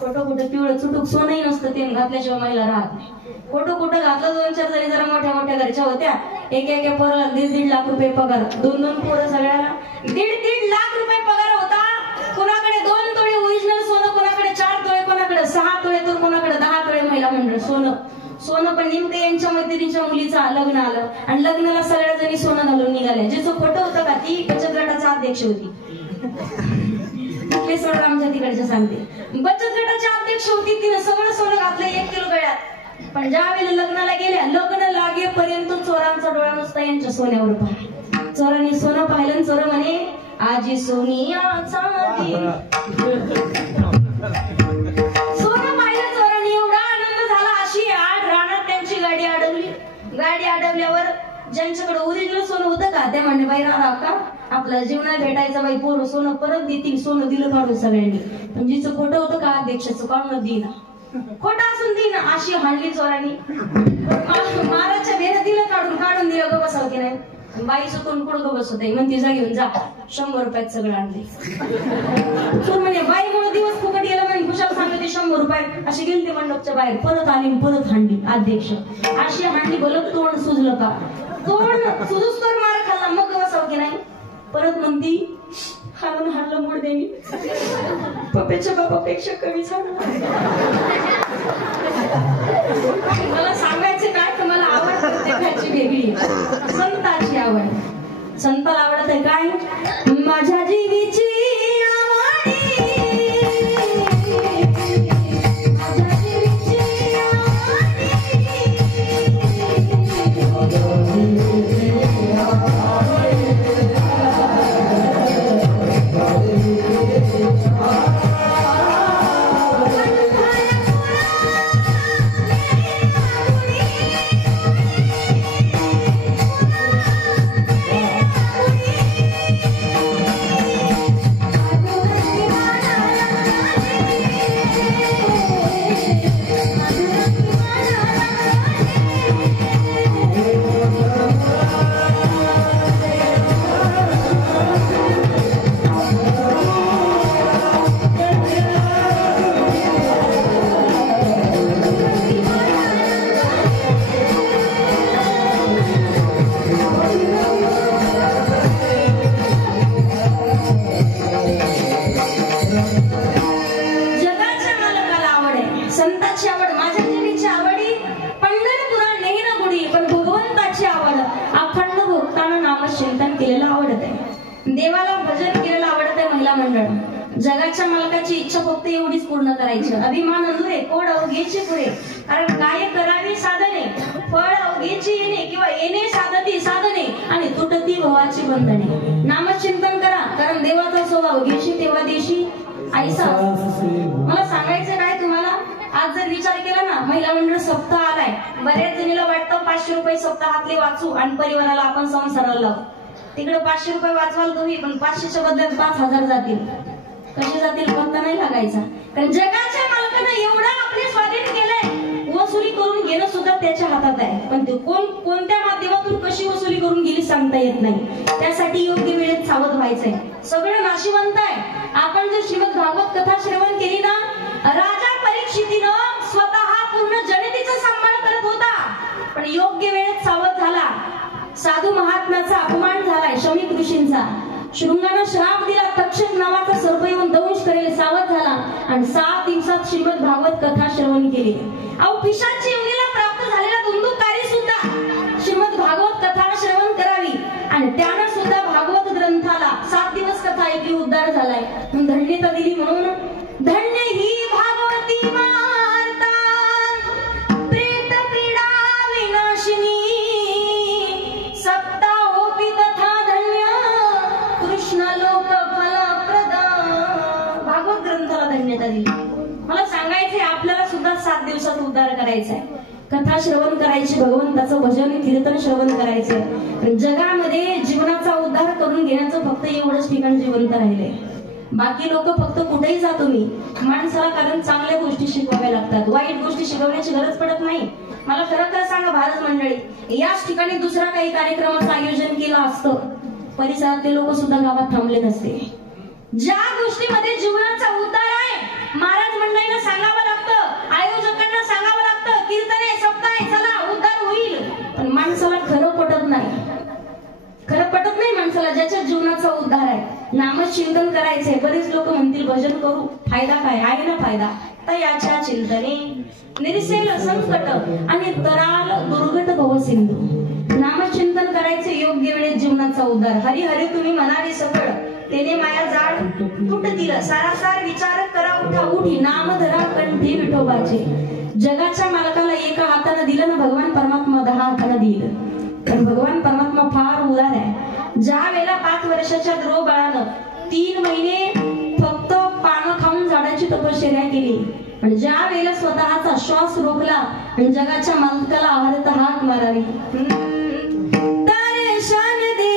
खोटं कुठं पिवळं चुटूक सोनही नसतं ते घातल्याशिवाय महिला राहत नाही. खोटं कुठं घातलं, 2-4 जणी जरा मोठ्या मोठ्या घरच्या होत्या, एक पोराला 1.5 लाख रुपये पगार, 2 पोरं सगळ्याला 1.5 लाख रुपये पगार होता. कोणाकडे 2 तोळे ओरिजिनल सोनं, कोणाकडे 4 तोळे, कोणाकडे 6 तोळे, तर कोणाकडे 10 तोळे महिला मंडळ सोनं. सोनं पण नेमकं यांच्या मैत्रिणीच्या मुलीचं लग्न आलं आणि लग्नाला सगळ्या जणी सोनं घालून निघाल्या. जिचं खोटं होतं का, ती बचत गटाचा अध्यक्ष होती. आमच्या तिकडच्या सांगते, बचत गटाच्या अध्यक्ष होती, तिने सगळं सोनं घातलं 1 किलो गळ्यात. पण ज्या वेळेला लग्नाला गेल्या, लग्न लागेपर्यंत चोरांचा डोळा नुसता यांच्या सोन्यावर पाहिला. चोरांनी सोनं पाहिलं, चोर म्हणे आजी सोनियाचा सोनं पाहिलं चोरांनी, एवढा आनंद झाला. अशी 8 रानात त्यांची गाडी अडवली. गाडी अडवल्यावर ज्यांच्याकडे ओरिजिनल सोनं होतं का, ते म्हणणे बाई राहा का आपला जीवना भेटायचं, बाई पोरं सोनं परत देतील. सोनं दिलं काढून सगळ्यांनी. पण जिचं खोटं होतं का अध्यक्षाचं, काढून देईना, खोटं असून देईना, अशी हाणली चोरांनी. महाराजच्या भेर दिलं काढून दिलं, ग बसाव की नाही. बाई चुकून पुढं ग बसत आहे, म्हणते जा घेऊन जा, 100 रुपयात सगळं आणले. चोर म्हणे बाईमुळे दिवस फुकट गेला, म्हणे कुशाला सांगते 100 रुपयात. अशी गेली ते मंडपच्या बाहेर, परत आली, परत हाणली अध्यक्ष. अशी हाणली, बोलत तोंड सुजलं का, तोंड सुजूस तर मार खाल्ला, मग बसाव की नाही. परत म्हणती हाणून हाणलं मूड देणी, पप्याच्या बाबापेक्षा कमी झालं. मला सांगायचं काय, तर मला आवड देखायची वेगळी, संताची आवड. संताला आवडत आहे काय, माझ्या जीवीची देवाला भजन केलेलं आवडत आहे महिला मंडळ. जगाच्या मालकाची इच्छा फक्त एवढीच पूर्ण करायची. अभिमान अनुरे कोड अवघेचे पुरे, कारण काय करावे साधने, फळ अवघेची येणे किंवा येणे साधती साधने आणि तुटती भवाची बंधने. नामचिंतन करा, कारण देवाचा स्वभाव घेशी तेव्हा देशी ऐसा. मला सांगायचं काय तुम्हाला, आज जर विचार केला ना, महिला मंडळ सप्ताह आलाय, बऱ्याच जणीला वाटतं 500 रुपये सप्ताहातले वाचू आणि परिवाराला आपण संसाराला लावू. तिकडे 500 रुपये वाचवाल तुम्ही, पण 500च्या बदल्यात 5000 जातील. कसे जातील पत्ता नाही लागायचा. कारण जगाच्या मालकानं एवढा आपले स्वाधीन केलंय, वसुली करून घेणं सुद्धा त्याच्या हातात आहे. पण ते कोणत्या माध्यमातून कशी वसुली करून गेली सांगता येत नाही. त्यासाठी योग्य वेळेत सावध व्हायचंय. सगळं नाशिवंत आहे. आपण जर श्रीमद भागवत कथा श्रवण केली ना, राजा परीक्षितीनं स्वतः पूर्ण जनतेचा सन्मान करत होता, पण योग्य वेळेत सावध झाला. साधू महात्म्याचा अपमान झालाय, शमीक ऋषींचा. शृंगानं श्राप दिला, तक्षक नावाचा सर्प येऊन दंश करेल सावध झाला आणि 7 दिवसात श्रीमद भागवत कथा श्रवण केली. अहो पिशाची योनीला प्राप्त झालेला दुंदुकारी सुद्धा श्रीमद भागवत कथा श्रवण करावी आणि त्यानं सुद्धा भागवत ग्रंथाला 7 दिवस कथा ऐकली, उद्धार झालाय. धन्यता दिली म्हणून धन्य ही भागवती वार्ता प्रेत पीडा विनाशिनी सप्ता होपी तथा धन्य कृष्ण लोक फलप्रदा. भागवत ग्रंथाला धन्यता दिली. मला सांगायचंय आपल्याला सुद्धा 7 दिवसात उद्धार करायचाय, कथा श्रवण करायची, भगवंताचं भजन कीर्तन श्रवण करायचंय. जगामध्ये जीवनाचा उद्धार करून घेण्याचं फक्त एवढंच ठिकाण जिवंत राहिले. बाकी लोक फक्त कुठेही जा तुम्ही, माणसाला कारण चांगल्या गोष्टी शिकवाव्या लागतात, वाईट गोष्टी शिकवण्याची गरज पडत नाही. मला खरं खरं सांगा भारत मंडळी, याच ठिकाणी दुसरा काही कार्यक्रमाचं आयोजन केलं असतं, परिसरातले लोक सुद्धा गावात थांबले नसते. ज्या गोष्टीमध्ये जीवनाचा उद्धार आहे महाराज मंडळींना सांगावं लागतं, आयोजकांना सांगावं लागतं, कीर्तने सप्ताहे चला उद्धार होईल. पण माणसाला खरं पटत नाही, खरं पटत नाही माणसाला ज्याच्या जीवनाचा उद्धार आहे. नामचिंतन करायचंय. बरेच लोक म्हणतील भजन करू, फायदा काय आहे ना फायदा, तर याच्या चिंतने निरसेल संकट आणि तराल दुर्घट भव सिंधू. नामचिंतन करायचे, योग्य वेळेत जीवनाचा उद्धार. हरी हरी तुम्ही म्हणारी सकळ तेने माया जाळ तुटतील, सारासार विचार करा उठा उठी, नाम धरा कंठी विठोबाचे. जगाच्या मालकाला एका हाताने दिलं ना भगवान परमात्मा 10 हाताने दिलं. पण भगवान परमात्मा फार उदार आहे. ज्या वेळेला 5 वर्षाच्या द्रोह बाळानं 3 महिने फक्त पानं खाऊन झाडाची तपश्चर्या केली, पण ज्या वेळेला स्वतःचा श्वास रोखला आणि जगाच्या मालकाला आवाज हाक मारावी. दर्शन दे दे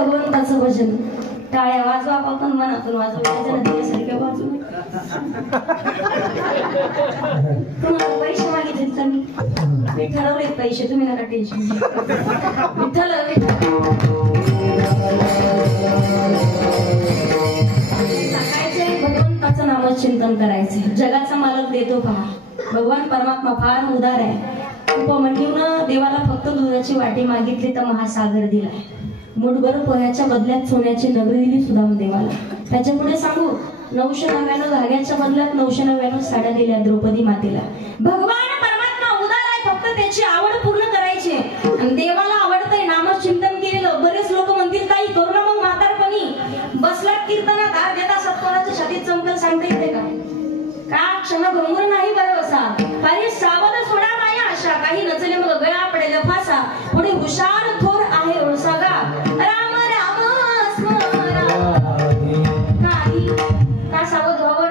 भगवंता, दर्शन दे टाळ्या वाजवा आपण मनातून वाजवायचं दिल्यासारख्या वाजू. तुम्हाला पैसे मागितले तर मी ठरवलेत पैसे, तुम्ही नका टेन्शन. विठ्ठल सांगायचंय, भगवंताचं नामचिंतन करायचंय. जगाचा मालक देतो पहा, भगवान परमात्मा फार उदार आहे. उपमन्यूनं देवाला फक्त दुधाची वाटी मागितली तर महासागर दिलाय. मुठभर पोह्याच्या बदल्यात सोन्याची नगरी दिली सुदाम देवाला. त्याच्या पुढे सांगू, 999 धाग्याच्या बदल्यात 999 साड्या दिल्या द्रौपदी मातेला. भगवान परमात्मा उदार आहे, फक्त त्याची आवड पूर्ण करायची. आणि देवाला आवडतंय नामचिंतन केलेलं. बरेच लोक म्हणतील ताई करू ना मग म्हातारपणी, बसलात कीर्तनात हार देता सत्वराच्या छातीत चमकल, सांगता येते का क्षण भंगूर नाही भरवसा, पारी सावध सोडा माया आशा, काही नचले मग गळा पडेल फासा, पुढे हुशार थोर आहे ओळसागा, राम राम स्मरा. काही का सावध व्हावं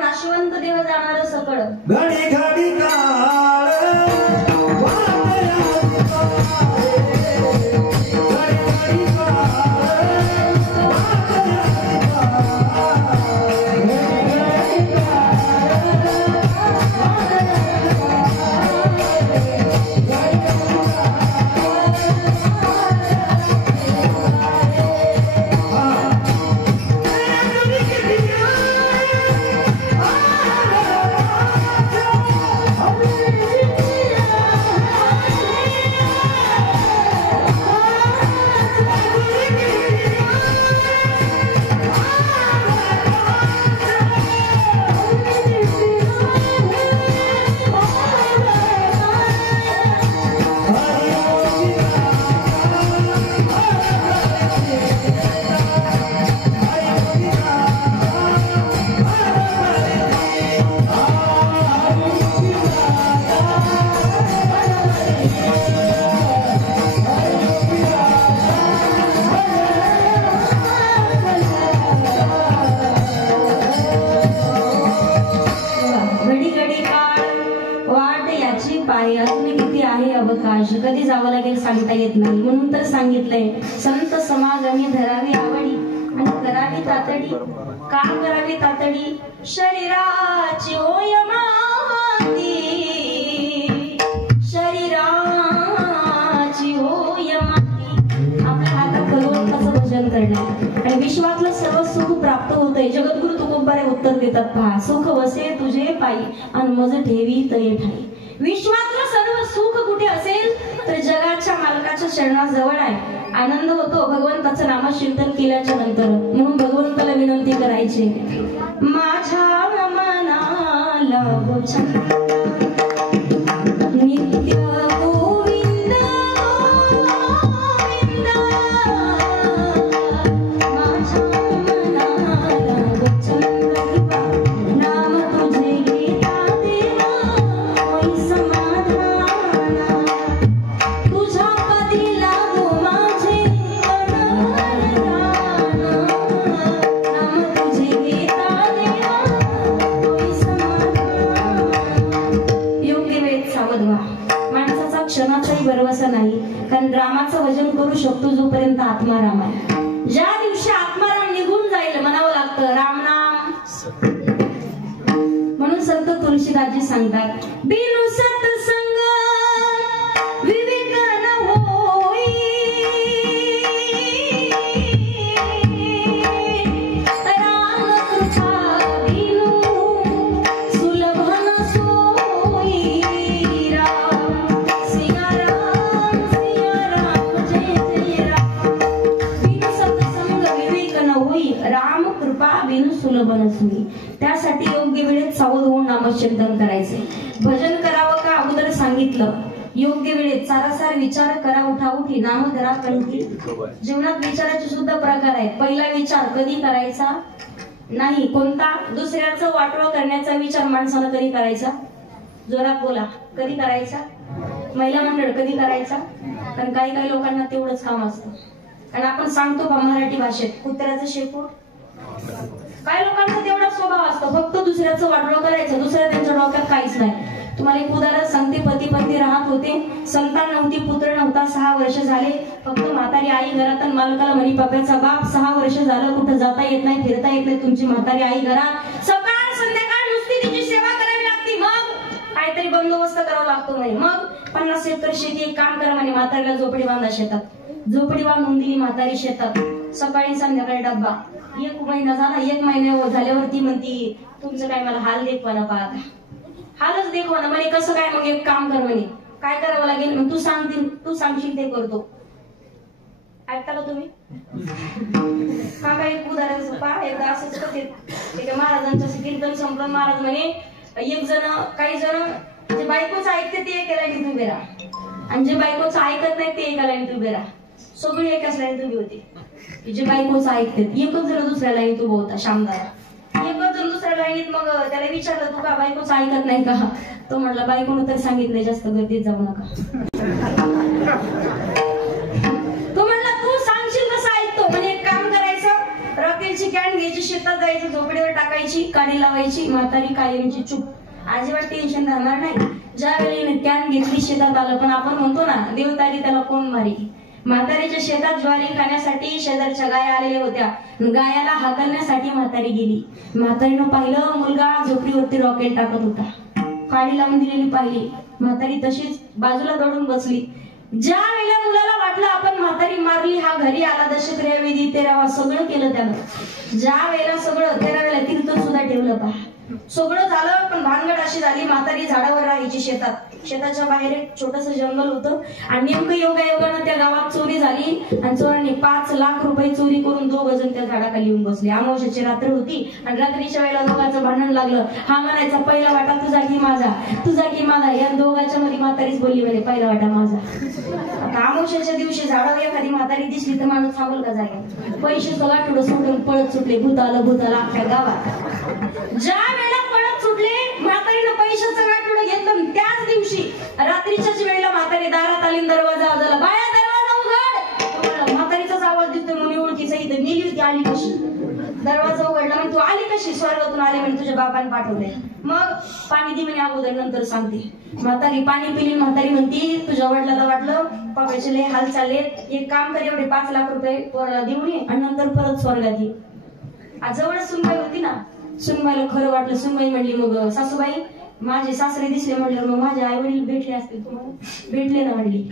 लागेल सांगता येत नाही. म्हणून तर सांगितलंय संत समागमी धरावी आवडी आणि करावी तातडी. का करावी तातडी? शरीराची होय माती, शरीराची होय माती. आपल्या हातात भगवंताचं भजन करणे आणि विश्वातलं सर्व सुख प्राप्त होतंय. जगद्गुरु तुकोबारे उत्तर देतात पहा, सुख वसे तुझे पायी आणि मज ठेवी तये ठाई. विश्वातलं सर्व सुख कुठे असेल तर जगाच्या मालकाच्या चरणाजवळ आहे. आनंद होतो भगवंताचं नामचिंतन केल्याच्या नंतर. म्हणून भगवंताला विनंती करायची, माझ्या मनाला नित्य गोविंद गोविंद, माझ्या मनाला चंद्र किंवा नाम तुझे घेता देवा होई समाधान. तुझ्या पदी लागो माझे नाम तुझे घेता देवा होई समाधान. योग्य वेळेत सावध व्हा. माणसाचा क्षणाचाही भरवसा नाही, कारण रामाचं भजन करू शकतो जोपर्यंत आत्माराम आहे. ज्या दिवशी आत्माराम निघून जाईल म्हणावं लागतं राम नाम. म्हणून संत तुलसीदासजी सांगतात, बिनु सत्संग विवेक न होई, राम कृपा बिनु सुलभ न सोई. राम सिया राम जय जय राम. बिनु सत्संग विवेक न होई, राम कृपा बिनु सुलभ न सोई. त्यासाठी योग्य वेळेत सावध होऊन नामचिंतन करायचे. भजन करावं का अगोदर सांगितलं. योग्य वेळेत सारासार विचार करा उठाउठी, नाम धरा कंठी. जीवनात विचाराचे सुद्धा प्रकार आहेत. पहिला विचार कधी करायचा नाही. कोणता? दुसऱ्याचं वाटोळं करण्याचा विचार माणसाला कधी करायचा? जोरात बोला. कधी करायचा? महिला मंडळ कधी करायचा? कारण काही काही लोकांना तेवढंच काम असतं. कारण आपण सांगतो का मराठी भाषेत कुत्र्याचं शेपूट. काही लोकांचा तेवढा स्वभाव असतो, फक्त दुसऱ्याचं वाटोळं करायचं, दुसऱ्या त्यांच्या डोक्यात काहीच नाही. तुम्हाला एक उदाहरण सांगते. पती पत्नी राहत होते, संतान नव्हती, पुत्र नव्हता. 6 वर्ष झाले. फक्त म्हातारी आई घरात आणि मालकाला म्हणी, पाप्याचा बाप 6 वर्ष झालं कुठं जाता येत नाही, फिरता येत नाही. तुमची म्हातारी आई घरात सकाळ संध्याकाळ नुसती तिची सेवा करावी लागते. मग काहीतरी बंदोबस्त करावा लागतो म्हणे. मग 50 एकर शेती, एक काम करा म्हणे, म्हातारीला झोपडी बांधा शेतात. झोपडी बांधून दिली म्हातारी शेतात. सकाळी संध्याकाळी डब्बा. 1 महिना झाला. 1 महिना झाल्यावरती म्हणती, तुमचं काय मला हाल देखवाना पाहता. हालच देखवाना म्हणे. कसं काय? मग एक काम कर म्हणे. काय करावं लागेल? मग तू सांगशील ते करतो. ऐकता का तुम्ही? का काय एक उदाहरण पहा. एकदा असंच कथेत एका महाराजांचं कीर्तन संपलं. महाराज म्हणे, काही जण जे बायकोचं ऐकते ते एका लाईनीत उभे राहा, आणि जे बायकोचं ऐकत नाही ते एका लाईनीत उभे राहा. सगळी एकाच लाईनीत उभी होती. जे बायकोचं ऐकते एकच जण दुसऱ्या लाईनीत उभा होता. शामदारा एकच जण दुसऱ्या लाईनीत. मग त्याला विचारलं, तू का बायकोचं ऐकत नाही का? तो म्हटला, बायकोनं तर सांगितलंय जास्त गर्दीत जाऊ नका. तो म्हणला, तू सांगशील तसं ऐकतो. म्हणजे एक काम करायचं, रॉकेलची कॅन घ्यायची, शेतात जायचं, झोपडीवर टाकायची, काडी लावायची, म्हातारी कायमची चूप. अजिबात टेन्शन राहणार नाही. ज्या वेळेने कॅन घेतली, शेतात आलं. पण आपण म्हणतो ना, देवतारी त्याला कोण मारी. म्हातारीच्या शेतात ज्वारी खाण्यासाठी शेजारच्या गाया आलेल्या होत्या. गायाला हाकलण्यासाठी म्हातारी गेली. म्हातारीनं पाहिलं, मुलगा झोपडीवरती रॉकेल टाकत होता. काडी लावून दिलेली पाहिली. म्हातारी तशीच बाजूला दडून बसली. ज्या वेळेला मुलाला वाटलं आपण म्हातारी मारली, हा घरी आला, दशक्रिया विधी 13वा सगळं केलं त्यानं. ज्या वेळेला सगळं 13 वेळेला कीर्तन सुद्धा ठेवलं पहा. सगळं झालं. पण भानगड अशी झाली, म्हातारी झाडावर राहायची शेतात. शेताच्या बाहेर एक छोटस जंगल होतं. आणि नेमकं योगायोगानं त्या गावात चोरी झाली. आणि चोरांनी 5 लाख रुपये चोरी करून 2 जण त्या झाडाखाली येऊन बसले. अमावस्याची रात्र होती. आणि रात्रीच्या वेळेला दोघांचं भांडण लागलं. हा म्हणायचा, पहिला वाटा तुझा की माझा, तुझा की माझा. या दोघांच्या मध्ये म्हातारीच बोलली म्हणे, पहिला वाटा माझा. आता अमावस्याच्या दिवशी झाडावर एखादी म्हातारी दिसली तर माणूस थांबल का जागा? पैसे सगळं थोडं सोडून पळत सुटले. भूत आलं अख्ख्या गावात. ज्या वेळेला पळत सुटले, म्हातारीनं पैशाचं गाठोडं घेतलं. त्याच दिवशी रात्रीच्याच वेळेला म्हातारी दारात आली. दरवाजा आवाजाला, बाया दरवाजा उघड. म्हातारीचाच आवाज दिसतो म्हणून ओळखीचा. इथं नेली होती, आली कशी? दरवाजा उघडला. मग तू आली कशी? कशी स्वर्गातून आले म्हणजे तुझ्या बापाने पाठवले. मग पाणी दे म्हणे अगोदर, नंतर सांगते. म्हातारी पाणी पिली. म्हातारी म्हणती तुझ्या वडिलाला वाटलं पापाचे लय हाल चालले, एक काम कर एवढे 5 लाख रुपये पोराला देऊन ये आणि नंतर परत स्वर्गात ये. आज जवळ सुनबाई होती ना, सुनबाईला खरं वाटलं. सुनबाई म्हणली मग सासूबाई माझे सासरे दिसले म्हणलं मग माझे आई वडील भेटले असतील तुम्हाला. भेटले ना म्हणली.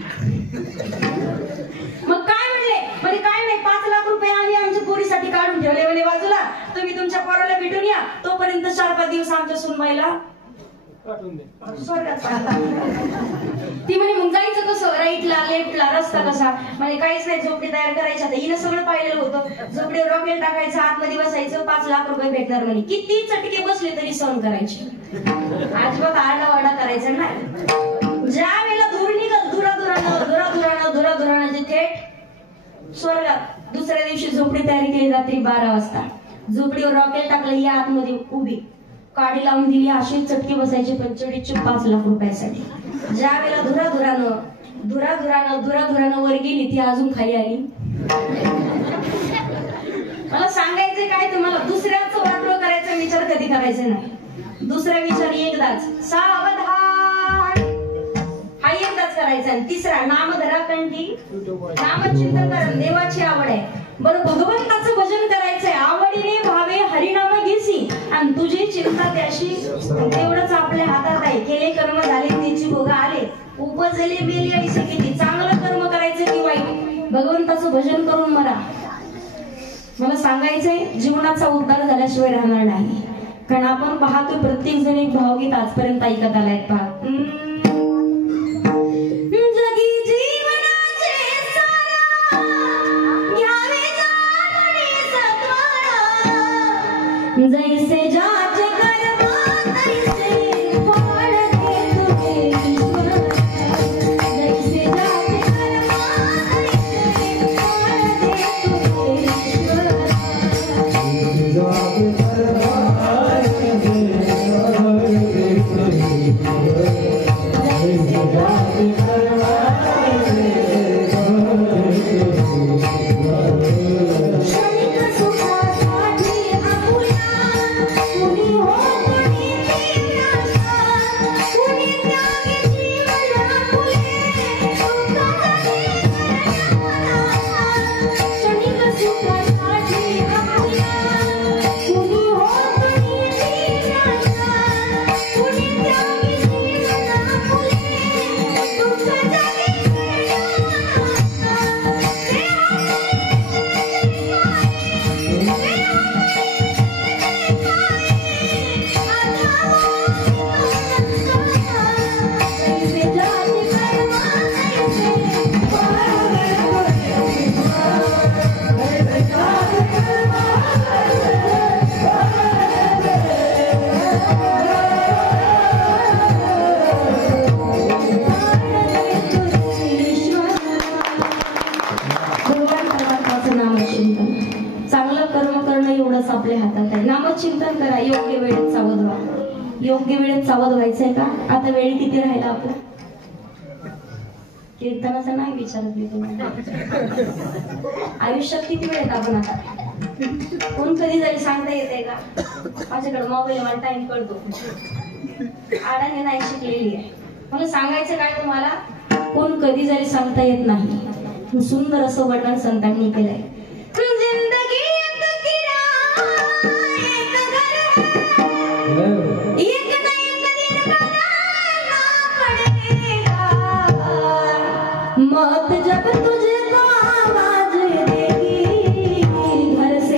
मग काय म्हणले म्हणजे काय नाही, 5 लाख रुपये आम्ही आमच्या पोरीसाठी काढून ठेवले म्हणे बाजूला, तुम्ही तुमच्या पोराला भेटून या. तोपर्यंत 4-5 दिवस आमच्या सुनबाईला स्वर्गात पाठवा. ती म्हणे मग जायचं कसं, राईटला लेफ्टला रस्ता कसा, म्हणजे काहीच नाही, झोपडी तयार करायची. आता हिनं सगळं पाहिलेलं होतं. झोपडीवर रॉकेल टाकायचं, आतमध्ये बसायचं, 5 लाख रुपये भेटणार म्हणे. किती चटके बसले तरी सहन करायचे, अजिबात आरडावारडा करायचा नाही. ज्या वेळेला धूर निघत धुराधुरानं जे थेट स्वर्गात. दुसऱ्या दिवशी झोपडी तयारी केली रात्री 12 वाजता. झोपडीवर रॉकेल टाकलं, या आतमध्ये उभी काडी लावून दिली. असे चटके बसायचे पंचडीचे 5 लाख रुपयासाठी. ज्या वेळेला धुराधुरानं वर गेली ती अजून खाली आली. मला सांगायचं काय तुम्हाला, दुसऱ्याचं वाटलं करायचा विचार कधी करायचा नाही. दुसरा विचार एकदाच, सावधान हा एकदाच करायचा. आणि तिसरा नामधरा कंठी नामचिंतन करा. देवाची आवड आहे बरं, भगवंताचं भजन करायचंय, आवडीने भावे हरिनाम घेसी आणि तुझी चिंता त्याशी. तेवढंच आपल्या हातात आहे. केले कर्म झाले त्याची भोग आले, उपजले बेली ऐसे किती. चांगलं कर्म करायचं की वाईट, भगवंताचं भजन करून मरा. मला सांगायचंय जीवनाचा उद्धार झाल्याशिवाय राहणार नाही. कारण आपण पाहतो प्रत्येक जण एक भावगीत आजपर्यंत ऐकत आलाय. पहा जैसे जाच कर्म तैसे फळ देतो ईश्वर. जैसे जाच कर्म तैसे फळ देतो ईश्वर. आपल्या हातात आहे. नामचिंतन करा, योग्य वेळेत सावध व्हा. योग्य वेळेत सावध व्हायचंय का? आता वेळ किती राहिला आपला? कीर्तनाचा नाही विचारत मी तुम्हाला. आयुष्यात किती वेळ आपण आता कोण कधी जाईल सांगता येते का? माझ्याकडे मोबाईल मला टाइम कळतो. आडाने नाही शिकलेली आहे. मला सांगायचं काय तुम्हाला, कोण कधी जाईल सांगता येत नाही. सुंदर असं वर्णन संतांनी केलंय. जिंदगी मौत जब तुझे को आवाज देगी, घर से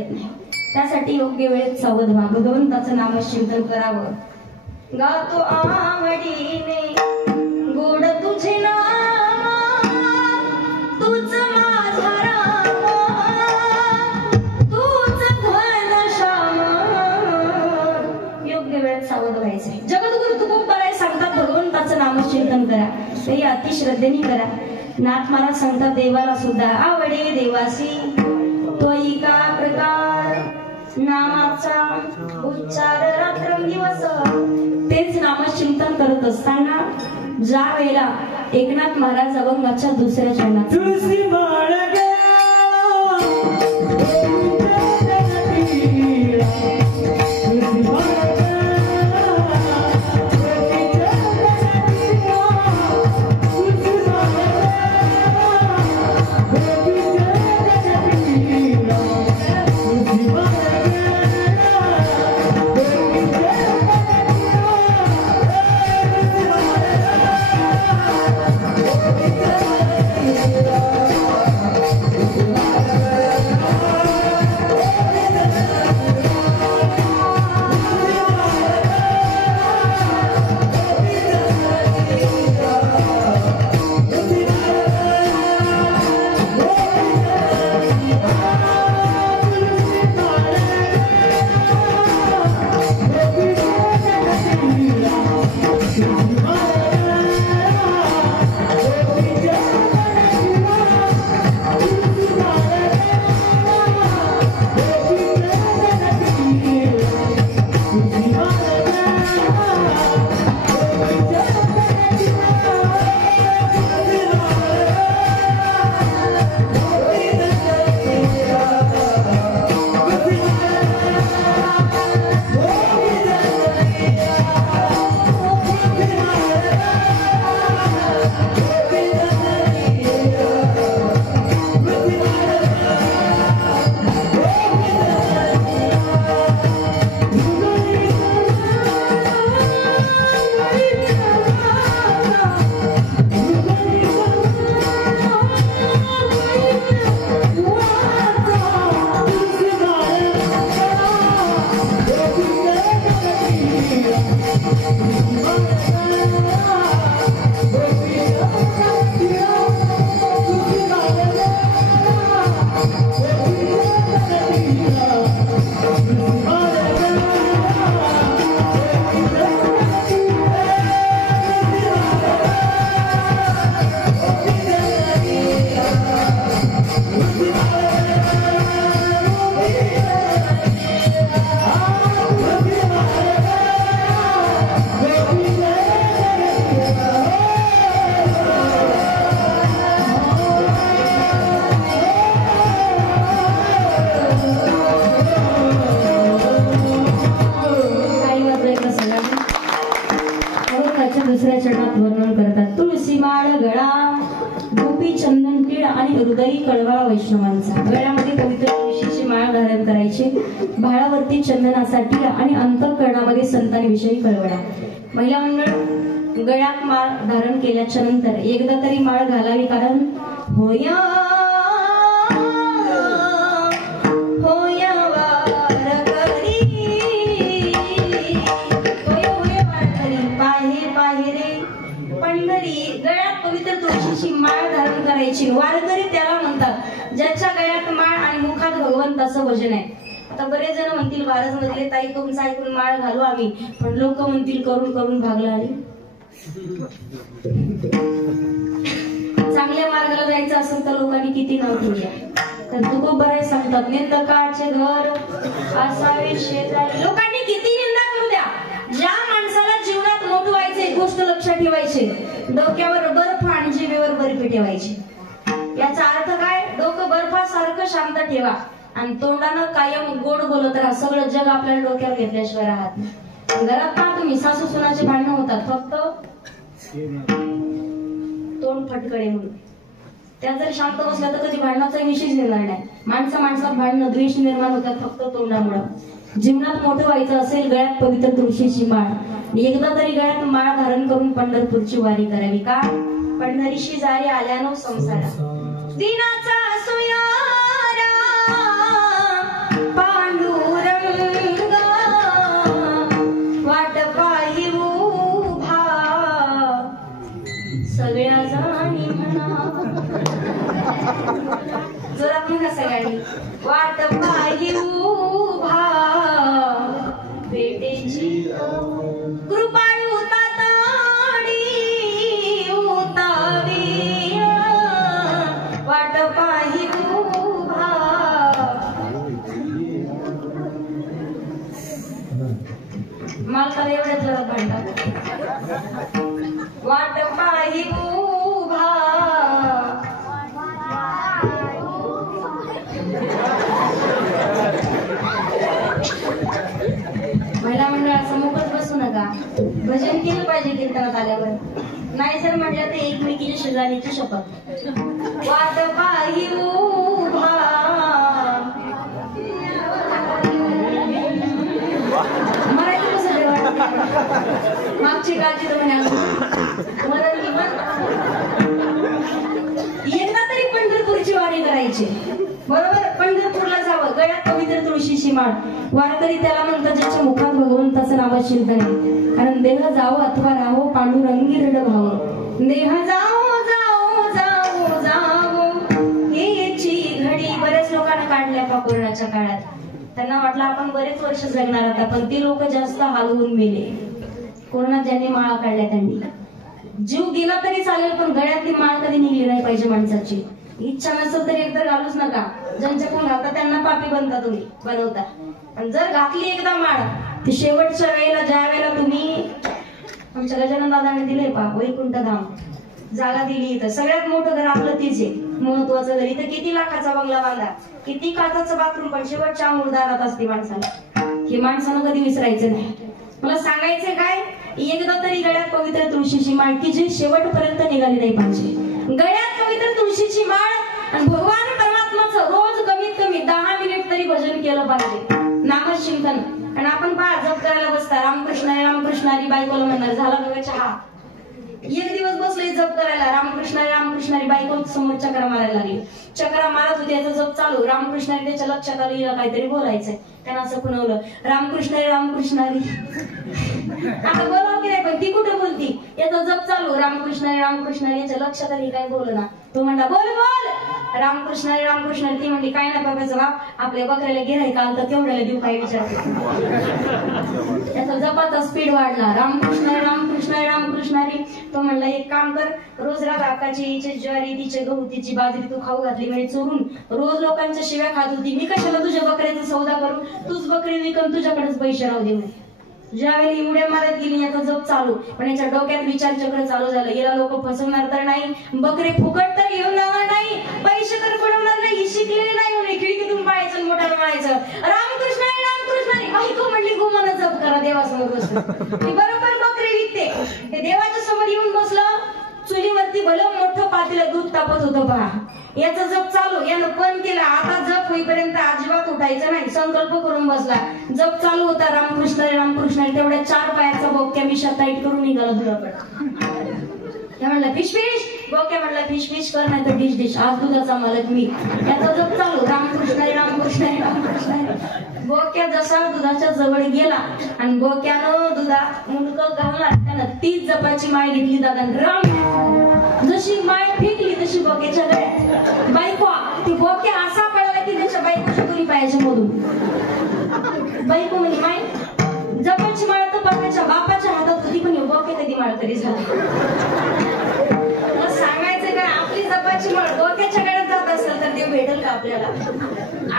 येत नाही. त्यासाठी योग्य वेळेत सावध व्हा, भगवंताचं नामचिंतन करावं. गातो आवडीने गोड तुझे नाम, तूच माझा राम, तूच घनश्याम. योग्य वेळेत सावध व्हायचंय. जगद्गुरु तुकोबराय सांगतात भगवंताचं नामचिंतन करा, ते अति श्रद्धेने करा. नाथ महाराज सांगतात देवाला सुद्धा आवडे देवासी तोही का प्रकार नामाचा उच्चार रात्रंदिवस. तेच नामचिंतन करत असताना ज्या वेळेला एकनाथ महाराज अभंगाच्या दुसऱ्या चरणात तुळशी माळ दुसऱ्या चरणात वर्णन करतात. तुळशी माळ गळा गोपी चंदन टीळ आणि हृदयी कळवा वैष्णवांचा. गळ्यामध्ये पवित्र तुळशीची माळ धारण करायची, भाळावरती चंदनासाठी आणि अंतःकरणामध्ये संतांविषयी कळवळा. महिला मंडळ गळ्यात माळ धारण केल्याच्या नंतर एकदा तरी माळ घालावी, कारण होया गळ्यात पवित्र तुळशीची माळ धारण करायची. वारकरी त्याला म्हणतात ज्याच्या गळ्यात माळ आणि मुखात भगवंताचं भजन आहे. आता बरेच जण म्हणतील वारस मधले ताई तुमचं ऐकून माळ घालू आम्ही, पण लोक म्हणतील करून करून भागला आली. चांगल्या मार्गाला जायचं असेल तर लोकांनी किती नाव ठेवूया. तर तुकोबराय सांगतात निंदकाचे घर असावे शेजारी. लोकांनी किती निंदा करू द्या, ज्या माणसाला जीवनात मोठं व्हायचं एक गोष्ट लक्षात ठेवायची, डोक्यावर बर्फ आणि जिभेवर बर्फी ठेवायची. याचा अर्थ काय? डोकं बर्फासारखं शांत ठेवा आणि तोंडानं कायम गोड बोलत राहा. सगळं जग आपल्याला डोक्यावर घेतल्याशिवाय राहत नाही. घरात पहा तुम्ही सासू सुनाचे भांडणं होतात, फक्त तोंड फटकडे म्हणून. त्या जर शांत बसल्या तर कधी भांडणाचा विषयच येणार नाही. माणसात भांडणं द्वेष निर्माण होतात फक्त तोंडामुळं. जीवनात मोठं व्हायचं असेल गळ्यात पवित्र तुळशीची माळ, एकदा तरी गळ्यात माळ धारण करून पंढरपूरची वारी करावी. का? पंढरीशी जारी आल्यानो संसारा दिनाचा सुयारा म्हणा सगळ्यांनी. वाट पाही उभा भेटेची कृपाळू तातडी उतावी, वाट पाही उभा. मालकाला एवढ्याच जरा भांडतात. वाट पाही उभा महिला मंडळासमोरच बसू नका. भजन केलं पाहिजे कीर्तनात आल्यावर. नाही जर म्हटलं तर एकमेकीच्या शेजारीची शपथ. वाट पाही उभा मराठी कसं मागची काळजी तर एकदा तरी पंढरपूरची वारी करायची. बरोबर, पंढरपूरला जावं. गळ्यात पवित्र तुळशीची माळ. वारकरी त्याला म्हणतात ज्याच्या मुखात भगवंताचं नाव शिरत आहे. कारण देह जावं अथवा राहो पांडुरंगी रड भाव. देह जाओ जाओ जाओ जाओ हेची घडी. बरेच लोकांना काढल्या कोरोनाच्या काळात. त्यांना वाटलं आपण बरेच वर्ष जगणार आता, पण ती लोक जास्त हाल होऊन गेले. कोरोनात ज्यांनी माळा काढल्या त्यांनी जीव गेला तरी चालेल, पण गळ्यातली माळ कधी निघली नाही पाहिजे माणसाची. इच्छा नसेल तरी एकदा घालूच नका. ज्यांच्याकडून घालता त्यांना पापी बनता तुम्ही, बनवता. पण जर घातली एकदा माळ, ती शेवटच्या वेळेला ज्या वेळेला तुम्ही आमच्या गजानन दादाने दिले पा वैकुंठ धाम जागा दिली, इथं सगळ्यात मोठं घर आपलं तीच आहे. महत्वाचं घर. इथं किती लाखाचा बंगला बांधा, किती काचाचं बाथरूम, पण शेवटच्या अंघोळदारात असते माणसाला. हे माणसानं कधी विसरायचं नाही. मला सांगायचं काय, एकदा तरी गळ्यात पवित्र तुळशीची माळ की जी शेवटपर्यंत निघाली नाही पाहिजे. गळ्यात पवित्र तुळशीची माळ आणि भगवान परमात्माचं रोज कमीत कमी 10 मिनिट तरी भजन केलं पाहिजे. नामचिंतन. आणि आपण पहा जप करायला बसता, रामकृष्ण रामकृष्ण हरी, बायकोला म्हणणार झाला बघा चहा. एक दिवस बसले जप करायला, रामकृष्ण रामकृष्ण हरी, बायको समोर चक्रा मारायला लागली. चक्रा मारत होती, याचा जप चालू. रामकृष्ण हरी त्याच्या लक्षात आलं हिला काहीतरी बोलायचंय. त्यांना असं खुणवलं, रामकृष्ण हरी. आता बोलाव की नाही, पण ती कुठे बोलती. याचा जप चालू, रामकृष्ण हरी याच्या लक्षात आली काय बोल ना. तो म्हणला बोल बोल रामकृष्ण हरी. ती म्हणली काय ना बाबाचा बाप, आपल्या बकऱ्याला गिऱ्हाईक आलं तर तेवढ्याला देऊ काय विचारते. त्याचा जपाचा स्पीड वाढला. रामकृष्ण हरी. तो म्हणला एक काम कर, रोज राग आकाची ज्वारी, तिचे गहू, तिची बाजरी तू खाऊ घातली म्हणजे चोरून. रोज लोकांच्या शिव्या खात होती. मी कशाला तुझ्या बकऱ्याचा सौदा करू, तूच बकरी विकून तुझ्याकडेच पैसे राहू दे. ज्यावेळी उड्या मारत गेली याचा जप चालू, पण याच्या डोक्यात विचार चक्र चालू झालं. याला लोक फसवणार तर नाही, बकरे फुकट तर घेऊन जाणार नाही, पैसे तर पडवणार नाही, ही शिकलेली नाही म्हणे. खिडकीतून पाहायचं मोठ्याला म्हणायचं रामकृष्ण हरी. बायको म्हणली गुमाना जप करा देवासमोर बसून. बरोबर बकरी विकते. ते देवाच्या समोर येऊन बसलं. चुलीवरती भलं मोठं पातेलं दूध तापत होतं पहा. याचा जप चालू, यानं पण केला. आता जप होईपर्यंत अजिबात उठायचं नाही. संकल्प करून बसला. जप चालू होता, रामकृष्ण तेवढ्या 4 पायाचा बोक्या मिशा टाईट करून निघाला दुधाकडे. म्हणला फिश बोक्या म्हणला फिश कर, नाही तर डिश. आज दुधाचा मालक मी. याचा जप चालू, रामकृष्ण. बोक्या जसा दुधाच्या जवळ गेला आणि बोक्यानं दुधात मुंडकं घालणार, त्यानं तीच जपाची माळ घेतली दादा. राम जशी माळ फेकली तशी बोक्याच्या गळ्यात. बायको ती बोक्या असा पडला की त्याच्या बायकोच्या दोन्ही पायाच्या मधून. बायको म्हणजे माय जपाची माळ तर बापाच्या हातात होती, पण बोक्या कधी माळ तरी झाली. सांगायचं काय, आपली जपाची माळ बोक्याच्या गळ्यात जात असेल तर देव भेटेल का आपल्याला.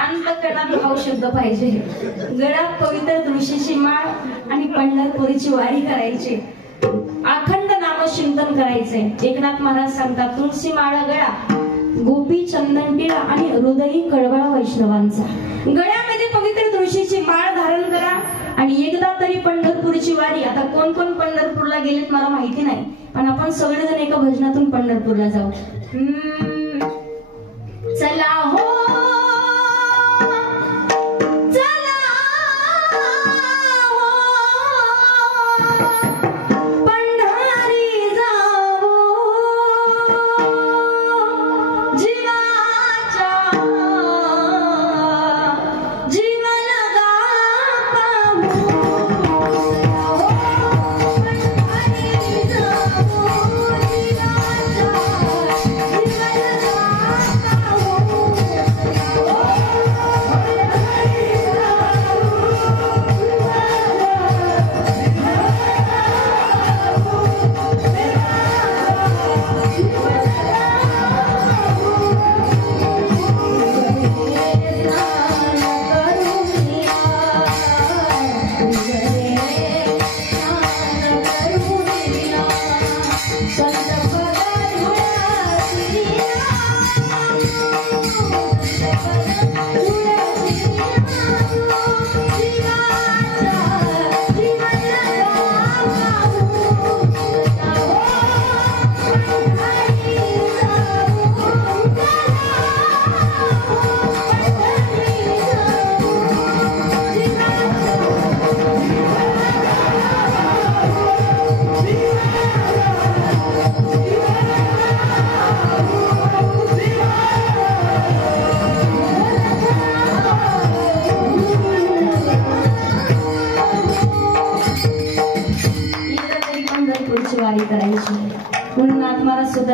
अंतकरणात भाव शब्द पाहिजे. गळ्यात पवित्र तुळशीची माळ आणि पंढरपुरीची वारी करायची. अखंड नामचिंतन करायचे. एकनाथ महाराज सांगतात, तुळशी माळा गळा, गोपी चंदन टिळा आणि हृदयी कळवळा वैष्णवांचा. गळ्यामध्ये पवित्र तुळशीची माळ धारण करा आणि एकदा तरी पंढरपूरची वारी. आता कोण कोण पंढरपूरला गेलेत मला माहिती नाही, पण आपण सगळेजण एका भजनातून पंढरपूरला जाऊ. चला हो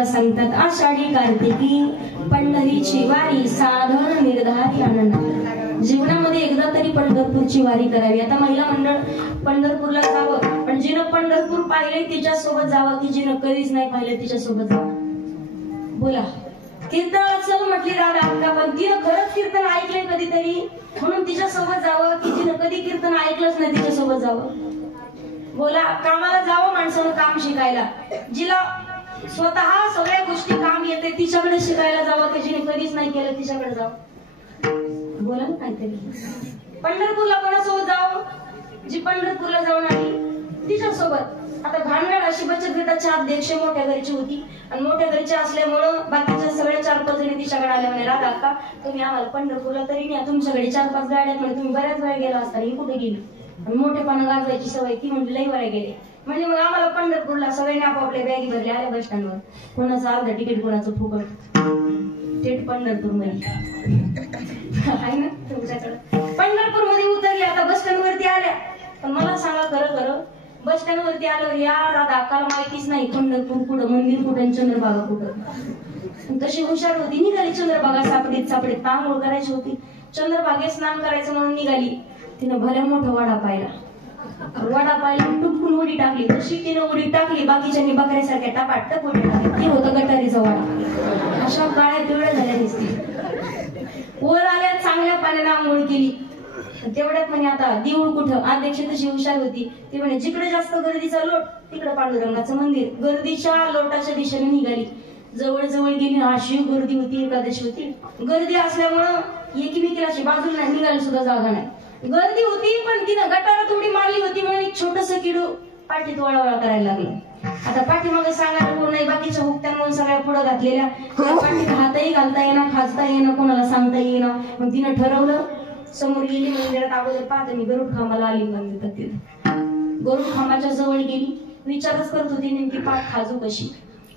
सांगतात आषाढी कार्तिकी पंढरीची वारी साधन निर्धारी आनंद. जीवनामध्ये एकदा तरी पंढरपूरची वारी करावी. आता महिला मंडळ पंढरपूरला जावं, पण जिनं पंढरपूर पाहिले तिच्यासोबत जावं की जिनं कधीच नाही पाहिलं तिच्यासोबत जावं. बोला. कीर्तनाला चल म्हटली दादा अक्का, पण तिनं खरंच कीर्तन ऐकलंय कधीतरी म्हणून तिच्यासोबत जावं की जिनं कधी कीर्तन ऐकलंच नाही तिच्यासोबत जावं. बोला. कामाला जावं माणसानं काम शिकायला, जिला स्वतः सगळ्या गोष्टी काम येते तिच्याकडे शिकायला जावं की जिने कधीच नाही केलं तिच्याकडे जावं. बोला ना काहीतरी. पंढरपूरला कोणासोबत जावं? जी पंढरपूरला जाऊन आली तिच्यासोबत. आता भानगड अशी बचत गटाची अध्यक्ष मोठ्या घरची होती आणि मोठ्या घरची असल्यामुळं बाकीच्या सगळ्या 4-5 जणी तिच्याकडे आल्या. म्हणे राधा अक्का तुम्ही आम्हाला पंढरपूरला तरी न्या, तुमच्याकडे 4-5 गाड्या आहेत, तुम्ही बऱ्याच वेळ गेला असता, ही कुठे गेली? आणि मोठेपणा गाजवायची सवय ती म्हणजे लई वऱ्या गेले. म्हणजे मग आम्हाला पंढरपूरला सगळ्यांनी आपापल्या बॅगी भरले आल्या बस स्टँडवर. कोणाचं अर्ध तिकीट कोणाचं फुकट. थेट पंढरपूर मध्ये आहे ना तुमच्याकडे. पंढरपूर मध्ये उतरले. आता बस स्टँड वरती आल्या. पण मला सांगा खरं बस स्टँड वरती आल्यावर या राधा अक्काला माहितीच नाही पंढरपूर कुठं, मंदिर कुठं, चंद्रभागा कुठं. तशी हुशार होती. निघाली चंद्रभागा सापडीत तांघोळ करायची होती. चंद्रभागेत स्नान करायचं म्हणून निघाली. तिनं भल्या मोठा वडा पाहिला. टुटकून उडी टाकली. तशी तिनं उडी टाकली बाकीच्यांनी बकऱ्यासारख्या टापाटप उडी टाकली. ते होतं गटारीचा वडा. अशा काळ्या पिवळ्या झाल्या दिसते. वर आल्या चांगल्या पाण्याने आंघोळ केली. तेवढ्यात म्हणे आता देऊळ कुठं. अध्यक्ष तशी हुशार होती. ती म्हणे जिकडे जास्त गर्दीचा लोट तिकडे पांडुरंगाचं मंदिर. गर्दीच्या लोटाच्या दिशेने निघाली. जवळ गेली. अशी गर्दी होती. एकादशी होती. गर्दी असल्यामुळं एकमेकीला बाजूला निघाली सुद्धा जागा नाही. गर्दी होती पण तिनं गटारात उडी मारली होती म्हणून एक छोटस किडू पाठीत वळवळा करायला लागलं. आता पाठीमागे सांगायला कोण नाही. बाकीच्या हुकत्यांमुळे सगळ्या पुढे घातलेल्या पाठीत हातही घालता येणार, खाजता येणार, कोणाला सांगता येणार. मग तिनं ठरवलं समोर गेली मंदिरात. अगोदर पाहते मी गरुड खांबाला आलिंगन देतात. तिथं गरुड खांबाच्या जवळ गेली. विचारच करत होती नेमकी पाठ खाजू कशी.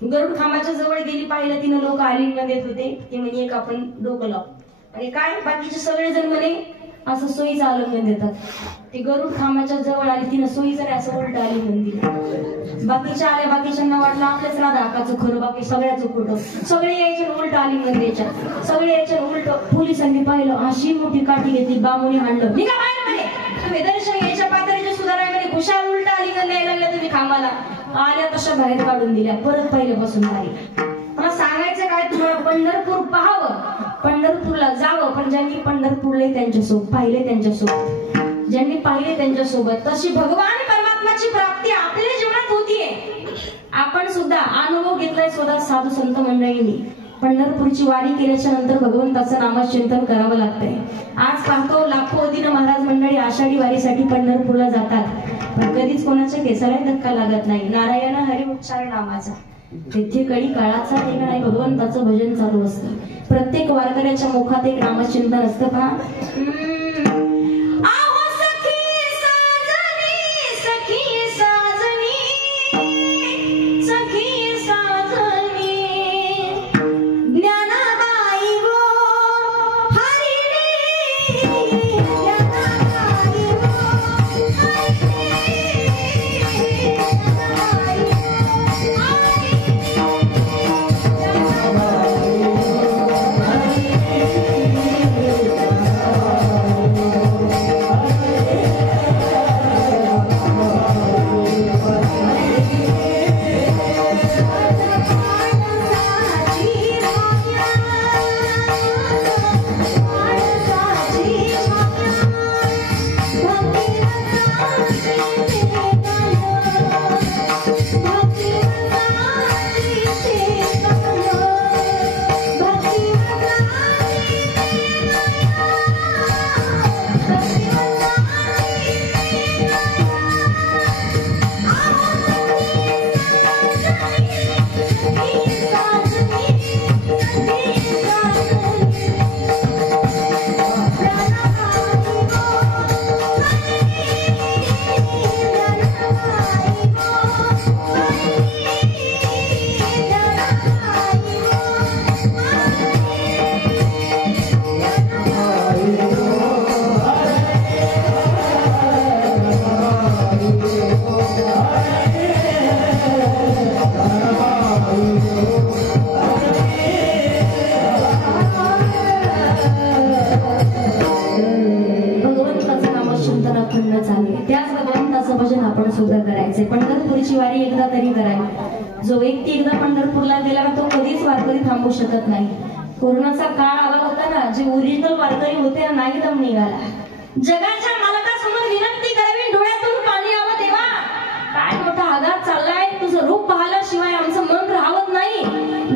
गरुड खांबाच्या जवळ गेली. पाहिलं तिनं लोक आलिंगन देत होते. ते म्हणे एक आपण डोकं लाव. आणि काय बाकीचे सगळेजण म्हणे असं सोयीचं आलिंगन देतात. ते गरुड खांबाच्या जवळ आली. तिनं सोयीचं नाही असं उलट आलिंगन दिलं. बाकीच्या आल्या. बाकीच्यांना वाटलं आपल्याच राधा अक्काचं खरं, बाकी सगळ्याचं खोटं. सगळे यायचे उलट आलिंगन द्यायच्या. सगळे यायचे उलट. पोलिसांनी पाहिलं. अशी मोठी काठी घेतली. बामुनी हाणलं. निघा बाहेर म्हणे. तुम्ही दर्शन घ्यायच्या पातळीचे सुधाराय म्हणे. खुशाल उलट आलिंगन द्यायला लागल्या तुम्ही खांबाला. आल्या तशा बाहेर काढून दिल्या. परत पहिल्यापासून आली. मला सांगायचं काय तुम्हाला पंढरपूर पाहावं, पंढरपूरला जावं. पण ज्यांनी पंढरपूरला त्यांच्यासोबत पाहिले त्यांच्यासोबत, ज्यांनी पाहिले त्यांच्यासोबत तशी भगवान परमात्माची प्राप्ती आपल्या जीवनात होतीये. आपण सुद्धा अनुभव घेतलाय स्वतः साधू संत मंडळींनी. पंढरपूरची वारी केल्याच्या नंतर भगवंताचं नामचिंतन करावं लागतंय. आज पाहतो लाखो दिन महाराज मंडळी आषाढी वारीसाठी पंढरपूरला जातात. पण कधीच कोणाच्या केसाला धक्का लागत नाही. नारायण हरी उच्चार नामाचा. तेथे कडी काळाचा ठिकाण आहे. भगवंताचं भजन चालू असतं. प्रत्येक वारकऱ्याच्या मुखात एक नामचिंतन असतं का. सुद्धा करायचंय. पंढरपूरची वारी एकदा तरी करावी. जो व्यक्ती एकदा पंढरपूरला गेला ना तो कधीच वारकरी थांबू शकत नाही. कोरोनाचा काळ आला होता ना, जे ओरिजिनल वारकरी होते ना नाही दम निघाला. जगाच्या मालकासमोर विनंती करावी, डोळ्यातून पाणी यावं. देवा काय मोठा आघात चाललाय, तुझं रूप पाहिल्याशिवाय आमचं मन राहत नाही.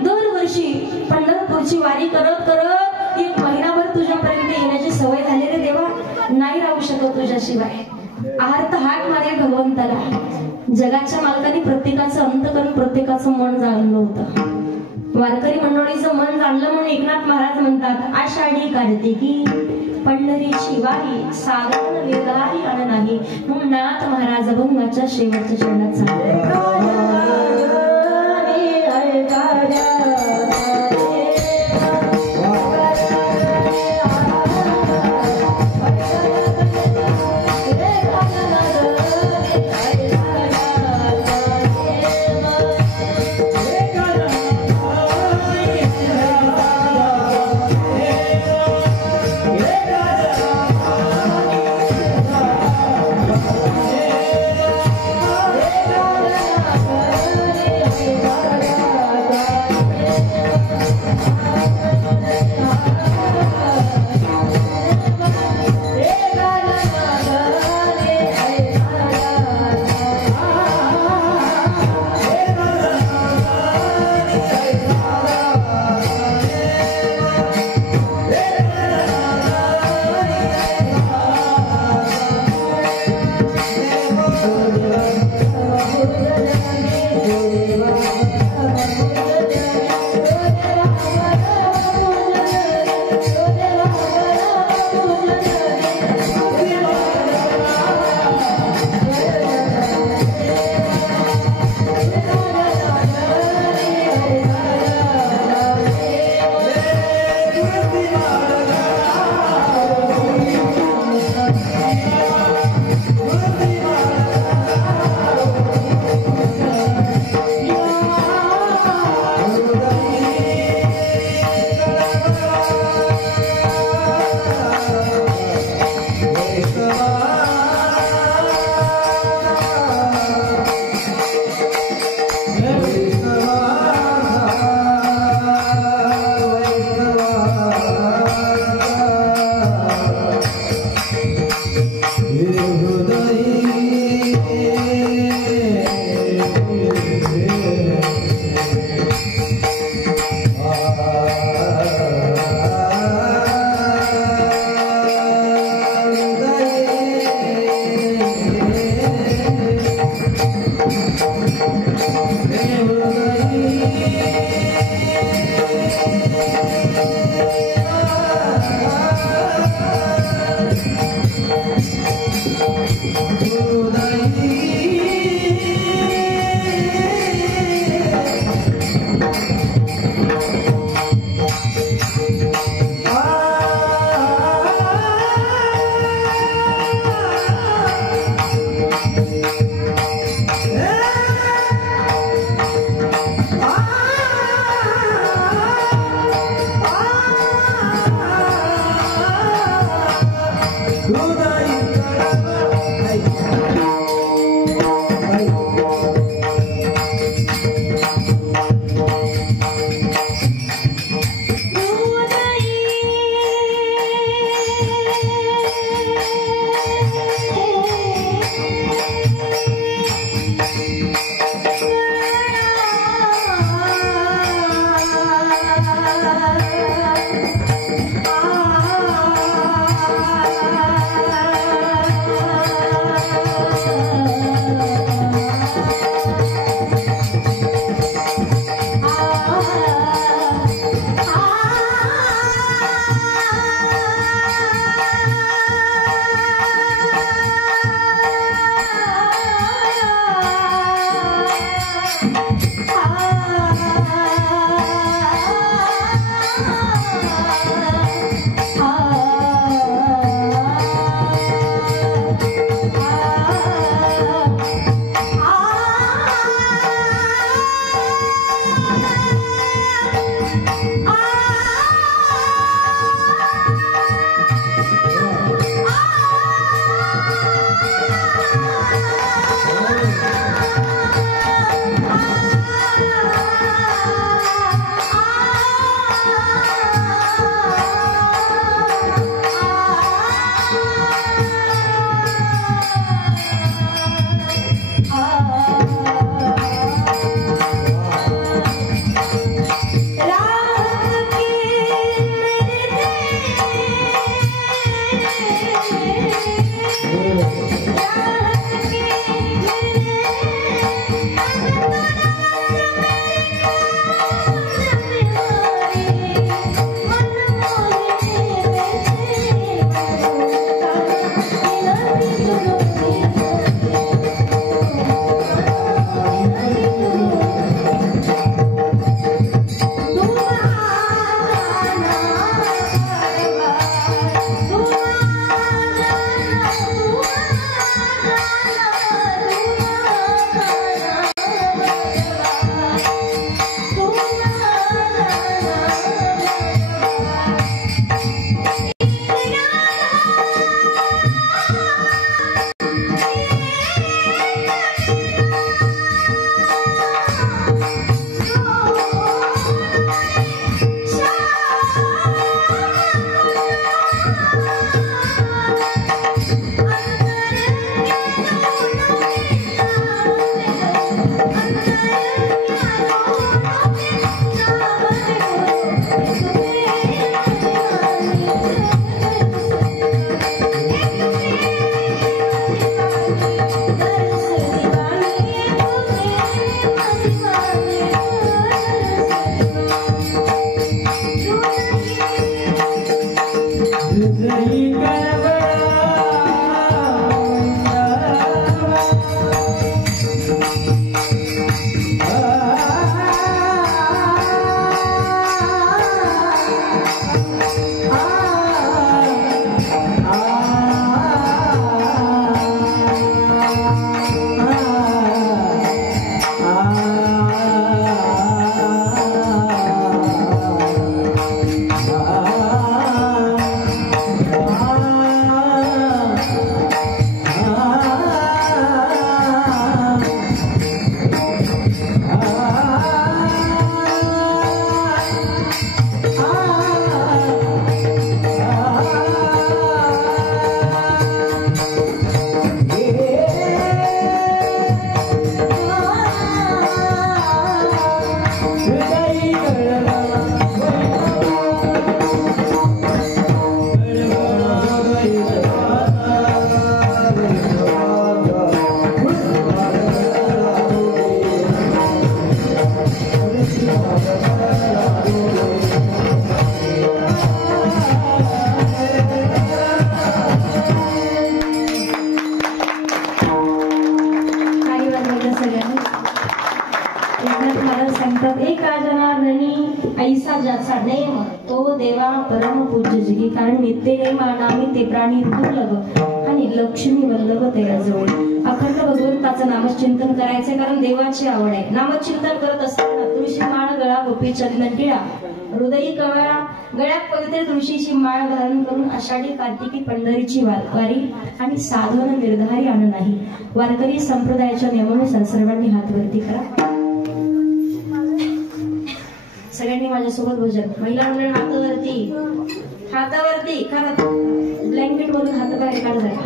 दरवर्षी पंढरपूरची वारी करत करत एक महिनाभर तुझ्यापर्यंत येण्याची सवय झाली रे देवा, नाही राहू शकत तुझ्याशिवाय. आर्त हाक मारे भगवंताला. जगाच्या मालकाने प्रत्येकाचं अंतकरण, प्रत्येकाचं मन जाणलं होतं. वारकरी मंडळीचं मन जाणलं म्हणून एकनाथ महाराज म्हणतात, आषाढी कार्तिकी पंढरीची वारी साधारण वेगारी आण नाही. म्हणून नाथ महाराज अभंगाच्या शेवटच्या चरणात सांगतात, एका जनार्दनी ऐसा ज्याचा नेम तो देवा परम पूज्य जिगी कारण नित्य नेमानामी ते प्राणी दुर्लभ आणि लक्ष्मी वल्लभ तेराजवळ अखंड भगवंताचं नामचिंतन करायचे कारण देवाची आवड आहे. नामचिंतन करत असताना तुळशी माळ गळा गोपी चंदन टिळा हृदयी कवळा गळ्यात पवित्र तुळशीची माळ धारण करून आषाढी कार्तिकी पंढरीची वारी आणि साधन निर्धारी आण नाही. वारकरी संप्रदायाच्या नियमानुसार सर्वांनी हात वरती करा. सगळ्यांनी माझ्यासोबत भजन. महिला मंडळ हातावरती हातावरती करा. ब्लँकेट वरून हात बाहेर काढ जाईल.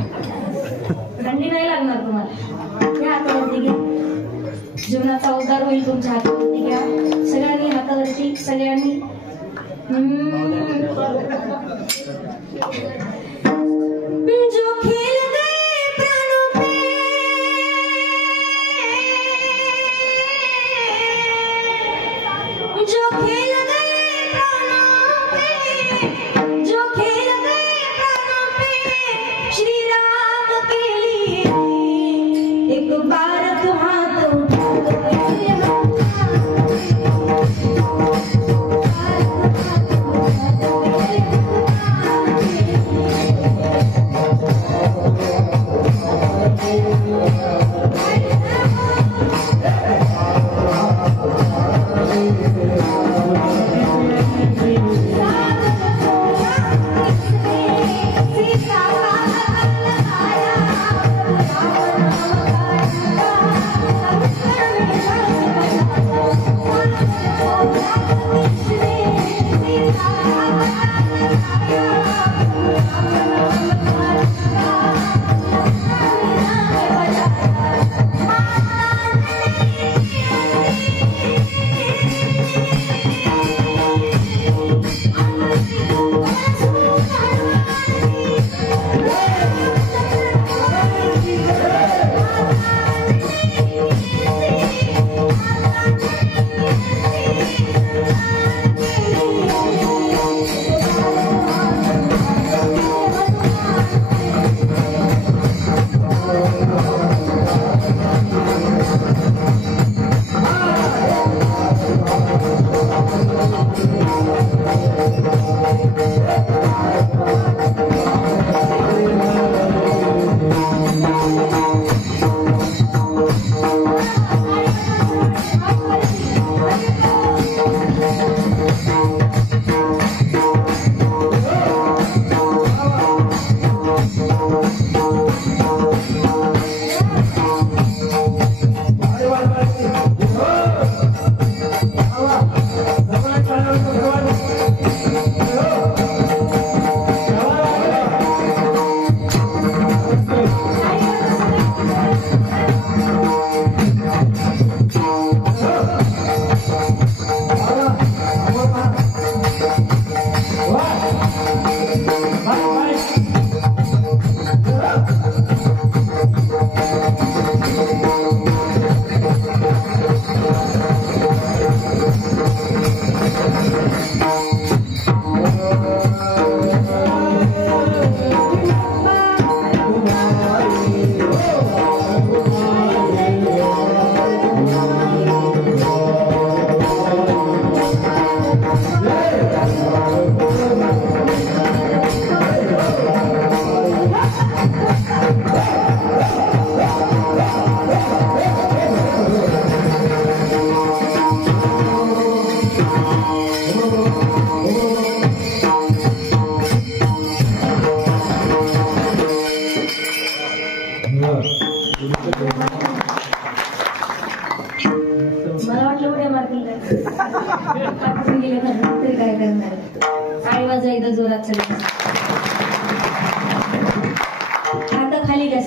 थंडी नाही लागणार तुम्हाला. घ्या हातावरती घ्या. जीवनाचा उद्धार होईल तुमच्या हातावरती घ्या. सगळ्यांनी हातावरती सगळ्यांनी जो खेल गए प्राणों पे जो खेल गए प्राणों पे जो खेल गए प्राणों पे श्री राम के लिए एक बार तो हाथ उठा दो.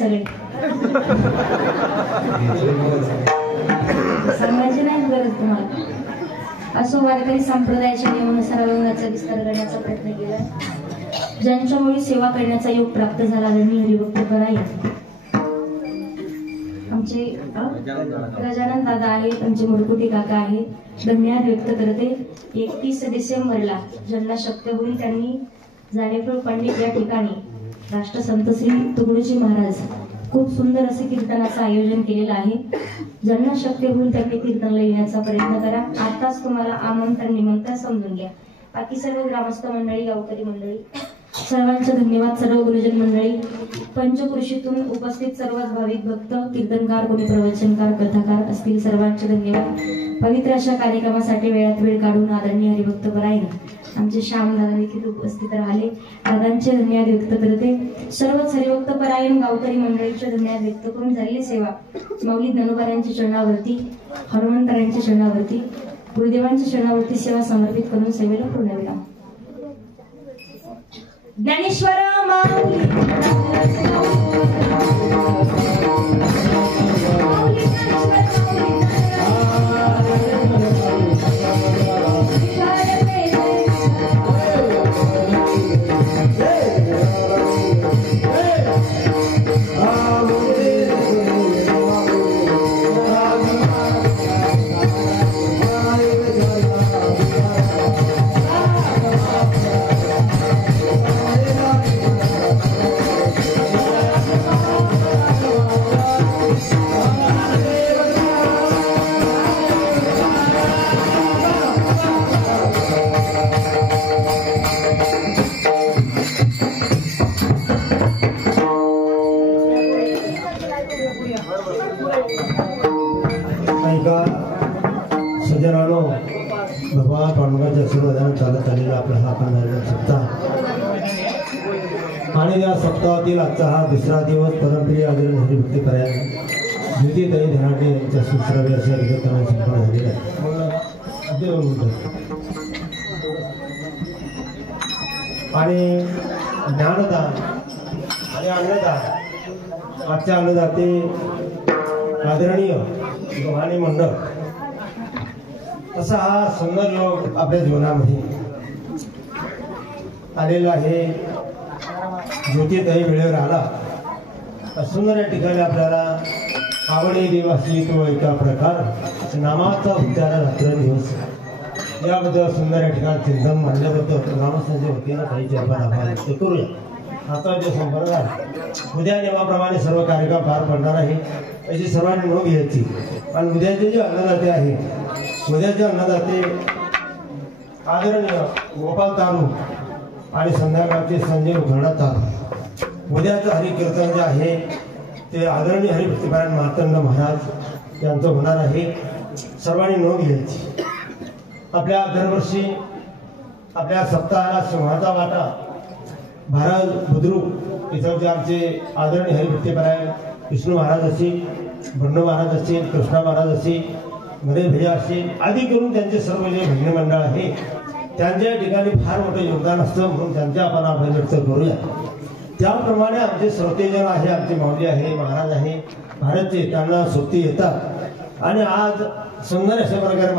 सगळे सांगायची नाही गरज तुम्हाला. असो, वारकरी संप्रदायाच्या नियमानुसार अभंगाचा विस्तार करण्याचा प्रयत्न केला. ज्यांच्यामुळे सेवा करण्याचा योग प्राप्त झाला त्यांनी हरिभक्त परायण आमचे गजानन दादा आहेत, आमचे मुरकुटे काका आहेत. धन्यवाद व्यक्त करते. 31 डिसेंबरला ज्यांना शक्य होईल त्यांनी जानेफळ पंडित या ठिकाणी राष्ट्रसंत श्री तुकडोजी महाराज खूप सुंदर असे कीर्तनाचं आयोजन केलेलं आहे. ज्यांना शक्य होईल त्यांनी कीर्तनला येण्याचा प्रयत्न करा. आताच तुम्हाला आमंत्रण निमंत्रण समजून घ्या. बाकी सर्व ग्रामस्थ मंडळी, गावकरी मंडळी सर्वांचे धन्यवाद. सर्व गुरुजन मंडळी, पंचकृषीतून उपस्थित सर्वच भाविक भक्त, कीर्तनकार, कोणी प्रवचनकार, कथाकार असतील, सर्वांचे धन्यवाद. पवित्र अशा कार्यक्रमासाठी वेळात वेळ काढून आदरणीय हरिभक्त परायण आमचे श्याम दादा देखील उपस्थित राहिले. दादांचे धन्यवाद व्यक्त करते. सर्वच हरिभक्त परायण गावकरी मंडळीचे धन्यवाद व्यक्त करून झालेली सेवा माऊली ज्ञानोबारांच्या चरणावरती, हनुमंतरायांच्या चरणावरती, गुरुदेवांच्या चरणावरती सेवा समर्पित करून सेवेला पूर्णविराम. ज्ञानेश्वर माऊली सज्जनानो, भगवान पांडुरंगाच्या आशीर्वादाने चालत आलेला आपला हा पंधरावा सप्ताह आणि या सप्ताहातील आजचा हा दुसरा दिवस परमप्रिय आदरणीय हरिभक्त परायण ज्योतिताई धनाटे यांच्या 16व्या वर्षात कीर्तनाने संपन्न झालेला आहे. आणि ज्ञानदान आणि अन्नदान, आजच्या अन्नदाते आदरणीय गव्हाणे मंडळ, तसा हा सुंदर योग आपल्या जीवनामध्ये आलेला आहे. ज्योतिताई वेळेवर आला. सुंदर या ठिकाणी आपल्याला आवडी देवासी तो एका प्रकार नामाचा उच्चार रात्रंदिवस याबद्दल सुंदर या ठिकाणी चिंतन मांडल्याबद्दल नामसंच्या वतीनं काही चर्चा आपण व्यक्त करूया. आता जो संपर्क आहे, उद्या नेमाप्रमाणे सर्व कार्यक्रम पार पडणार आहे याची सर्वांनी नोंद घ्यायची. आणि उद्याचे जे अन्नदाते आहे, उद्याचे अन्नदाते आदरणीय गोपाल तारू आणि संध्याकाळचे संजय उघडा तारू. उद्याचं हरिकीर्तन जे आहे ते आदरणीय हरिभक्तपरायण मार्तंड महाराज यांचं होणार आहे. सर्वांनी नोंद घ्यायची. आपल्या दरवर्षी आपल्या सप्ताहाला सिंहाचा वाटा भारत बुद्रुक इथं जे आमचे आदरणीय हरिभक्तपरायण विष्णू महाराज असतील, बंडू महाराज असतील, कृष्णा महाराज असतील, गणेश भैया असतील आदी करून त्यांचे सर्व जे भजनी मंडळ आहे त्यांच्या ठिकाणी फार मोठं योगदान असतं, म्हणून त्यांचे आपण आभार व्यक्त करूया. त्याप्रमाणे आमचे श्रोतेजन आहे, आमचे माऊली आहे, महाराज आहे भारतचे, त्यांना सोबती येतात आणि आज सुंदर अशा प्रकारे